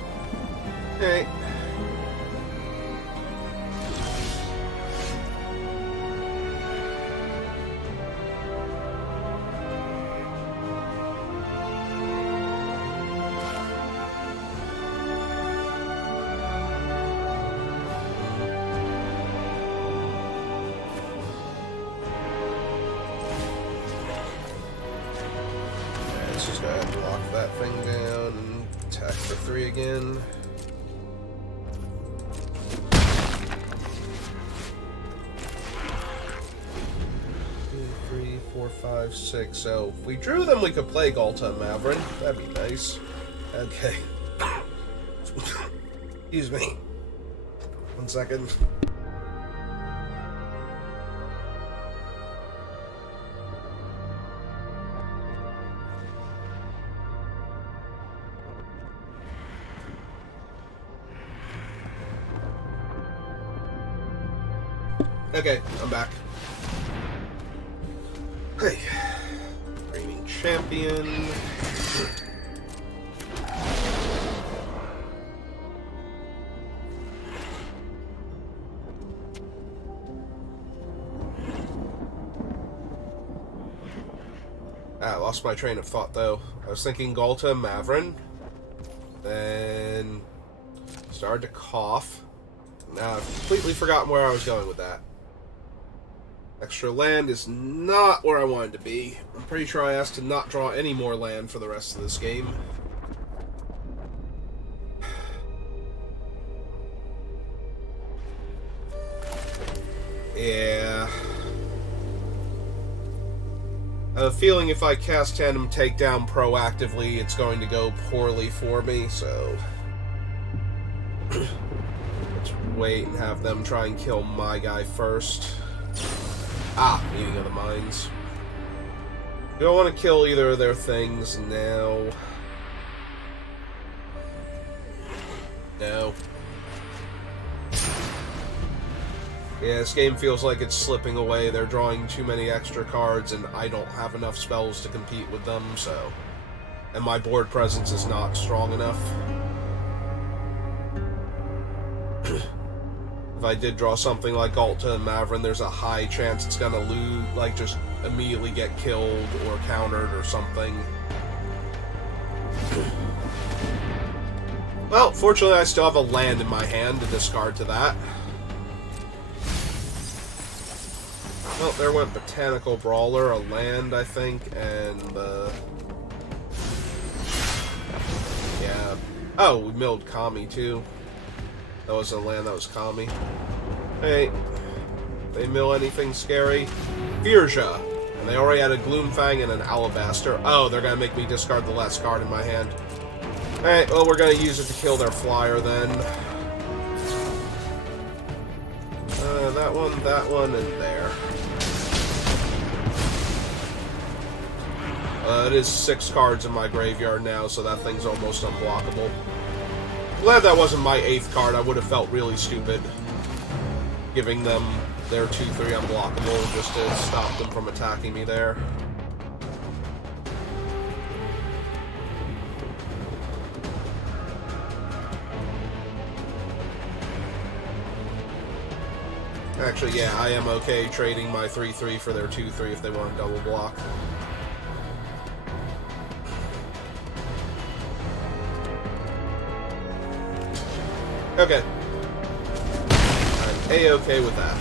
Okay. Let's just go ahead and lock that thing down and attack for 3 again. 2, 3, 4, 5, 6. So if we drew them, we could play Ghalta Mavren. That'd be nice. Okay. Excuse me. 1 second. Okay, I'm back. Hey. Reigning champion. I lost my train of thought, though. I was thinking Ghalta Mavren. Then started to cough. Now I've completely forgotten where I was going with that. Extra land is not where I wanted to be. I'm pretty sure I asked to not draw any more land for the rest of this game. Yeah. I have a feeling if I cast Tandem Takedown proactively, it's going to go poorly for me, so let's wait and have them try and kill my guy first. Ah, Meeting of the Minds. We don't want to kill either of their things now. No. Yeah, this game feels like it's slipping away. They're drawing too many extra cards, and I don't have enough spells to compete with them, so... And my board presence is not strong enough. If I did draw something like Ghalta and Mavren, there's a high chance it's gonna lose, like, just immediately get killed or countered or something. Well, fortunately I still have a land in my hand to discard to that. Well, there went Botanical Brawler, a land, I think, and, yeah. Oh, we milled Kami, too. That was a land that was Kami. Hey, they mill anything scary? Virja. And they already had a Gloomfang and an Alabaster. Oh, they're gonna make me discard the last card in my hand. Alright, well, we're gonna use it to kill their flyer, then. That one, and there. It is 6 cards in my graveyard now, so that thing's almost unblockable. Glad that wasn't my 8th card. I would have felt really stupid giving them their 2/3 unblockable just to stop them from attacking me there. Actually, yeah, I am okay trading my 3/3 for their 2/3 if they want to double block. Okay. I'm A-okay with that.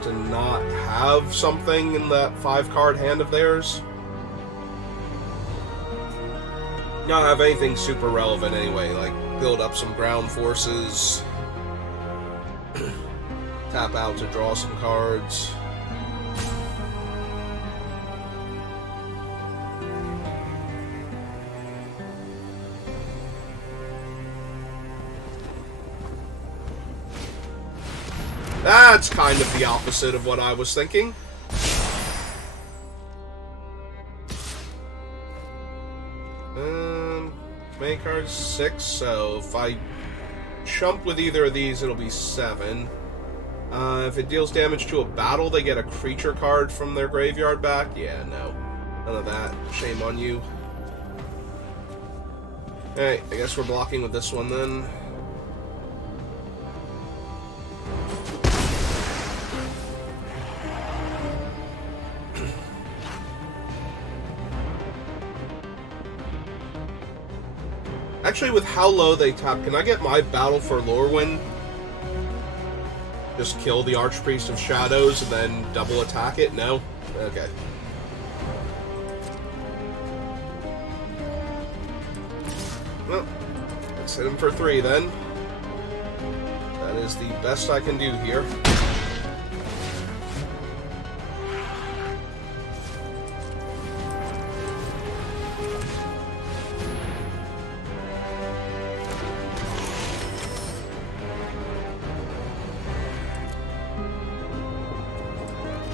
them to not have something in that 5-card hand of theirs. Not have anything super relevant anyway, like build up some ground forces, tap out to draw some cards. That's kind of the opposite of what I was thinking. Main card's 6, so if I chump with either of these, it'll be 7. If it deals damage to a battle, they get a creature card from their graveyard back. Yeah, no. None of that. Shame on you. Alright, I guess we're blocking with this one then. Actually, with how low they tap, can I get my Battle for Lorwyn? Just kill the Archpriest of Shadows and then double attack it? No? Okay. Well, let's hit him for 3 then. That is the best I can do here.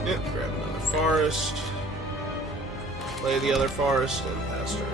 Yep, grab another forest, play the other forest, and pass turn.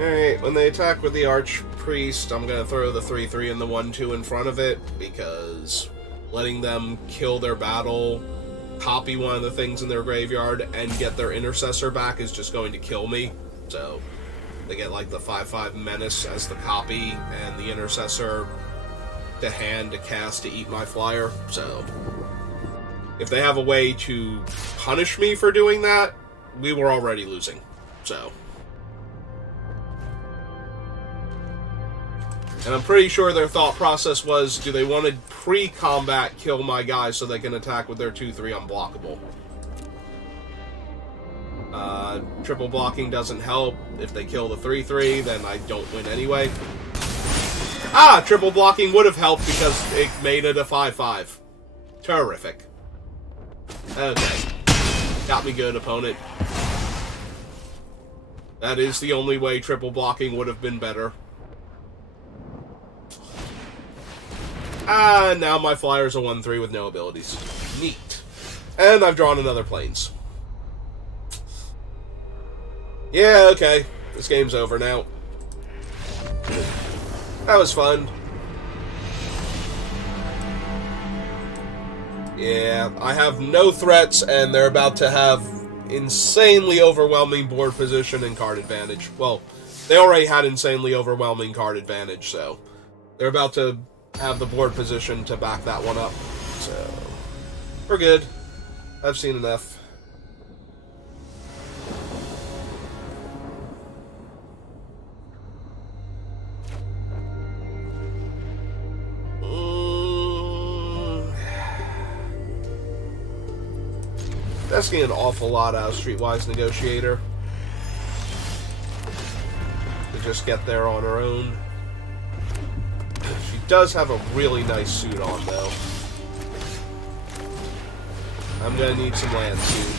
Alright, when they attack with the Archpriest, I'm going to throw the 3/3 and the 1/2 in front of it, because letting them kill their battle, copy one of the things in their graveyard, and get their Intercessor back is just going to kill me. So, they get like the 5/5 Menace as the copy, and the Intercessor to hand, to cast, to eat my flyer. So, if they have a way to punish me for doing that, we were already losing. So... And I'm pretty sure their thought process was, do they want to pre-combat kill my guys so they can attack with their 2/3 unblockable? Triple blocking doesn't help. If they kill the 3/3, then I don't win anyway. Ah! Triple blocking would have helped because it made it a 5/5. Terrific. Okay. Got me good, opponent. That is the only way triple blocking would have been better. Now my flyer's a 1/3 with no abilities. Neat. And I've drawn another planes. Yeah, okay. This game's over now. That was fun. Yeah, I have no threats, and they're about to have insanely overwhelming board position and card advantage. Well, they already had insanely overwhelming card advantage, so they're about to have the board position to back that one up. So, we're good. I've seen enough. That's getting an awful lot out of Streetwise Negotiator. To just get there on her own. She does have a really nice suit on, though. I'm gonna need some land soon.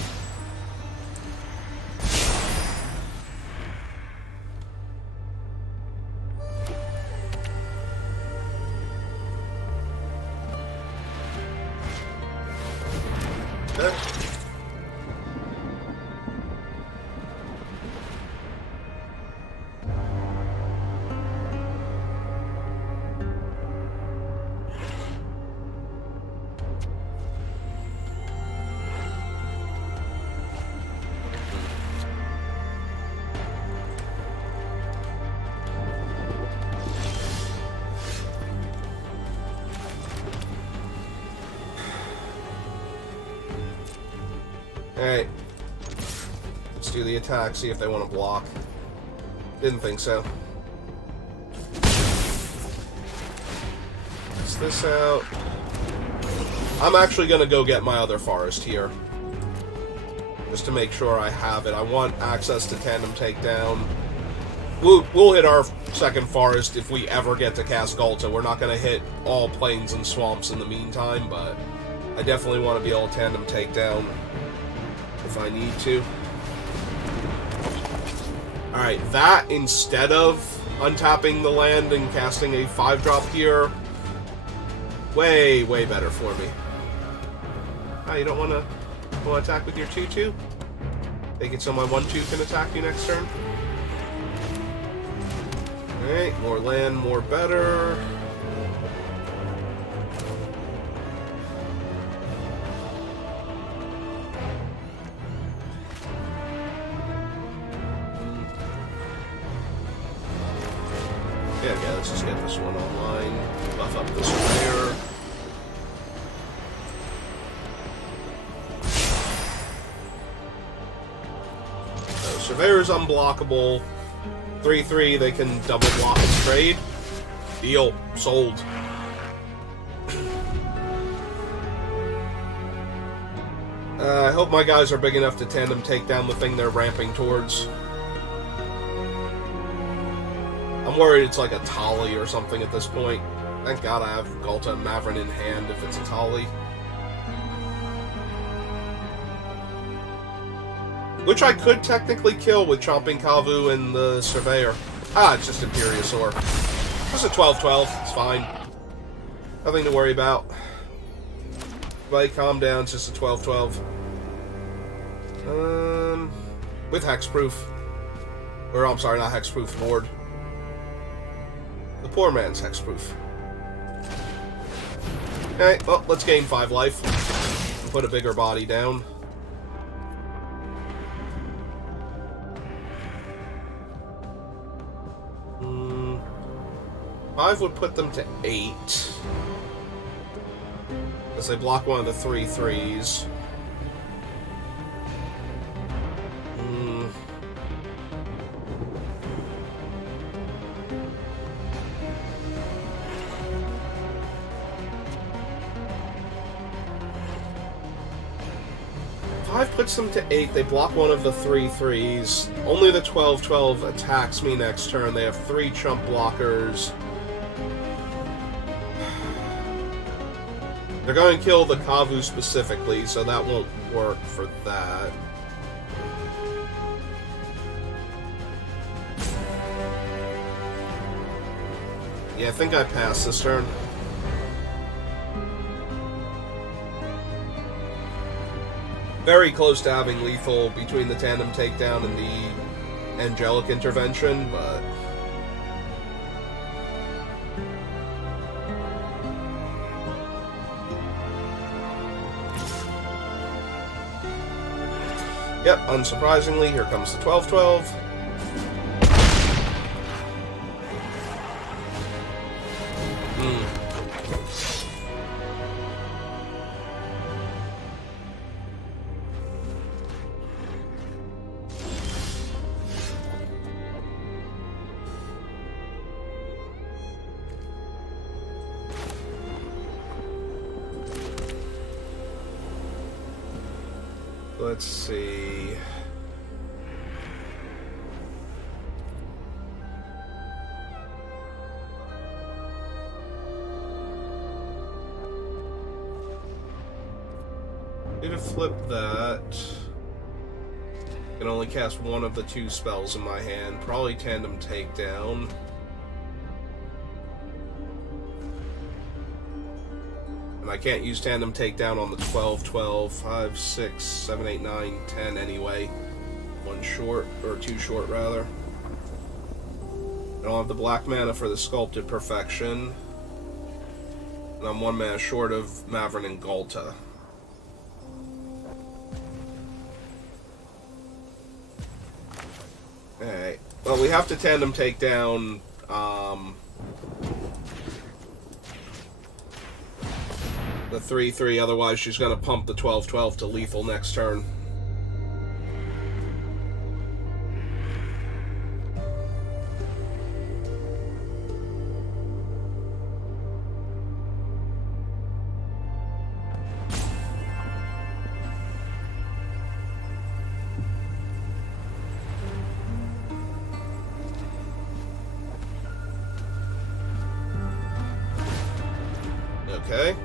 Alright. Let's do the attack, see if they want to block. Didn't think so. Test this out. I'm actually going to go get my other forest here. Just to make sure I have it. I want access to Tandem Takedown. We'll hit our second forest if we ever get to cast Ghalta. We're not going to hit all plains and swamps in the meantime, but I definitely want to be able to Tandem Takedown if I need to. Alright, that instead of untapping the land and casting a 5-drop here, way, way better for me. Ah, you don't want to attack with your 2-2? Make it so my 1-2 can attack you next turn? Alright, more land, more better. Yeah, let's just get this one online. Buff up the Surveyor. Surveyor's unblockable. 3/3, they can double block and trade. Deal. Sold. I hope my guys are big enough to Tandem take down the thing they're ramping towards. I'm worried it's like a Tali or something at this point. Thank God I have Ghalta and Mavrin in hand if it's a Tali. Which I could technically kill with Chomping Kavu and the Surveyor. Ah, it's just Imperiosaur. Just a 12-12, it's fine. Nothing to worry about. Everybody calm down, it's just a 12-12. With Hexproof. Or, I'm sorry, not Hexproof, Lord. The poor man's Hexproof. Alright, well, let's gain 5 life. Put a bigger body down. Five would put them to 8. As they block one of the 3/3s. 5 puts them to 8. They block one of the 3/3s. Only the 12-12 attacks me next turn. They have 3 chump blockers. They're going to kill the Kavu specifically, so that won't work for that. Yeah, I think I passed this turn. Very close to having lethal between the Tandem Takedown and the Angelic Intervention, but... Yep, unsurprisingly, here comes the 12-12. Let's see. Need to flip that. Can only cast one of the 2 spells in my hand. Probably Tandem Takedown. And I can't use Tandem Takedown on the 12-12, 5, 6, 7, 8, 9, 10 anyway. 1 short, or 2 short rather. I don't have the black mana for the Sculpted Perfection. And I'm 1 mana short of Mavrin and Ghalta. Alright. Well, we have to Tandem Takedown, the 3/3, otherwise she's going to pump the 12-12 to lethal next turn. Okay.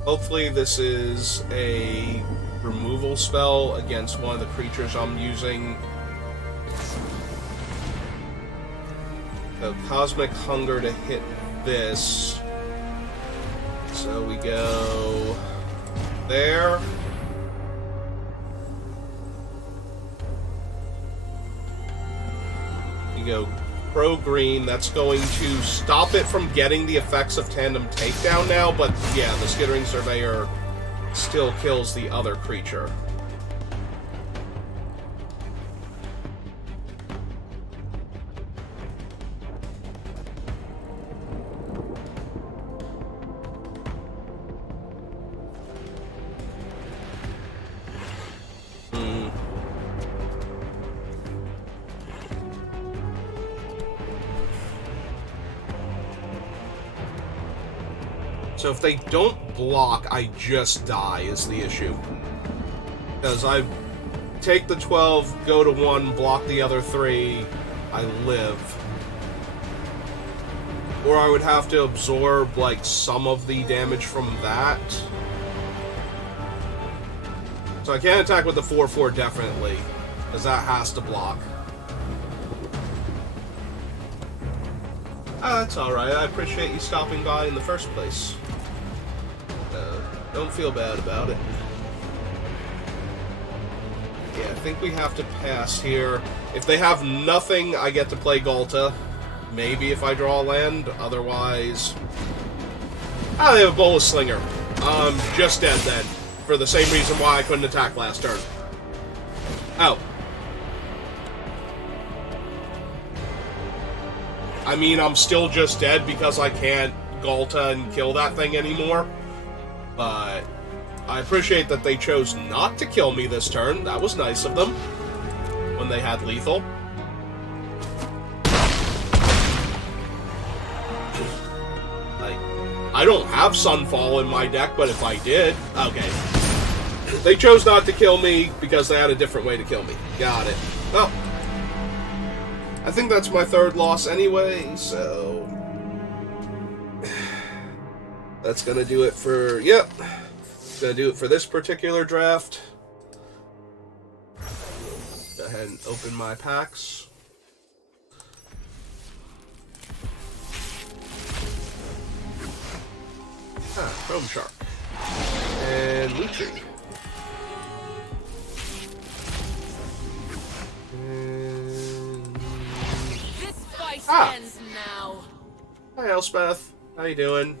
Hopefully this is a removal spell against one of the creatures I'm using. So Cosmic Hunger to hit this. So we go there. You go Pro Green. That's going to stop it from getting the effects of Tandem Takedown now, but yeah, the Skittering Surveyor still kills the other creature. So if they don't block, I just die is the issue. Because I take the 12, go to 1, block the other 3, I live. Or I would have to absorb, like, some of the damage from that. So I can't attack with the 4-4 definitely, because that has to block. Ah, that's alright. I appreciate you stopping by in the first place. Don't feel bad about it. Yeah, I think we have to pass here. If they have nothing, I get to play Ghalta. Maybe if I draw a land. Otherwise... Ah, they have a Bolas Slinger. Just dead then. For the same reason why I couldn't attack last turn. Oh. I mean, I'm still just dead because I can't Ghalta and kill that thing anymore. But I appreciate that they chose not to kill me this turn. That was nice of them. When they had lethal. Like, I don't have Sunfall in my deck, but if I did... Okay. They chose not to kill me because they had a different way to kill me. Got it. Well, I think that's my third loss anyway, so... That's gonna do it for... Yep. Gonna do it for this particular draft. Go ahead and open my packs. Chrome Shark. And Lutri. And... This fight ends now. Hi, Elspeth. How you doing?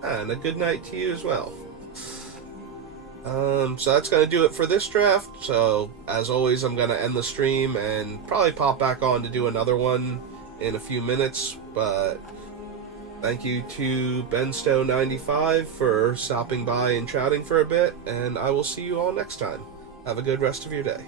And a good night to you as well. So that's going to do it for this draft. So, as always, I'm going to end the stream and probably pop back on to do another one in a few minutes. But thank you to Benstow95 for stopping by and chatting for a bit. And I will see you all next time. Have a good rest of your day.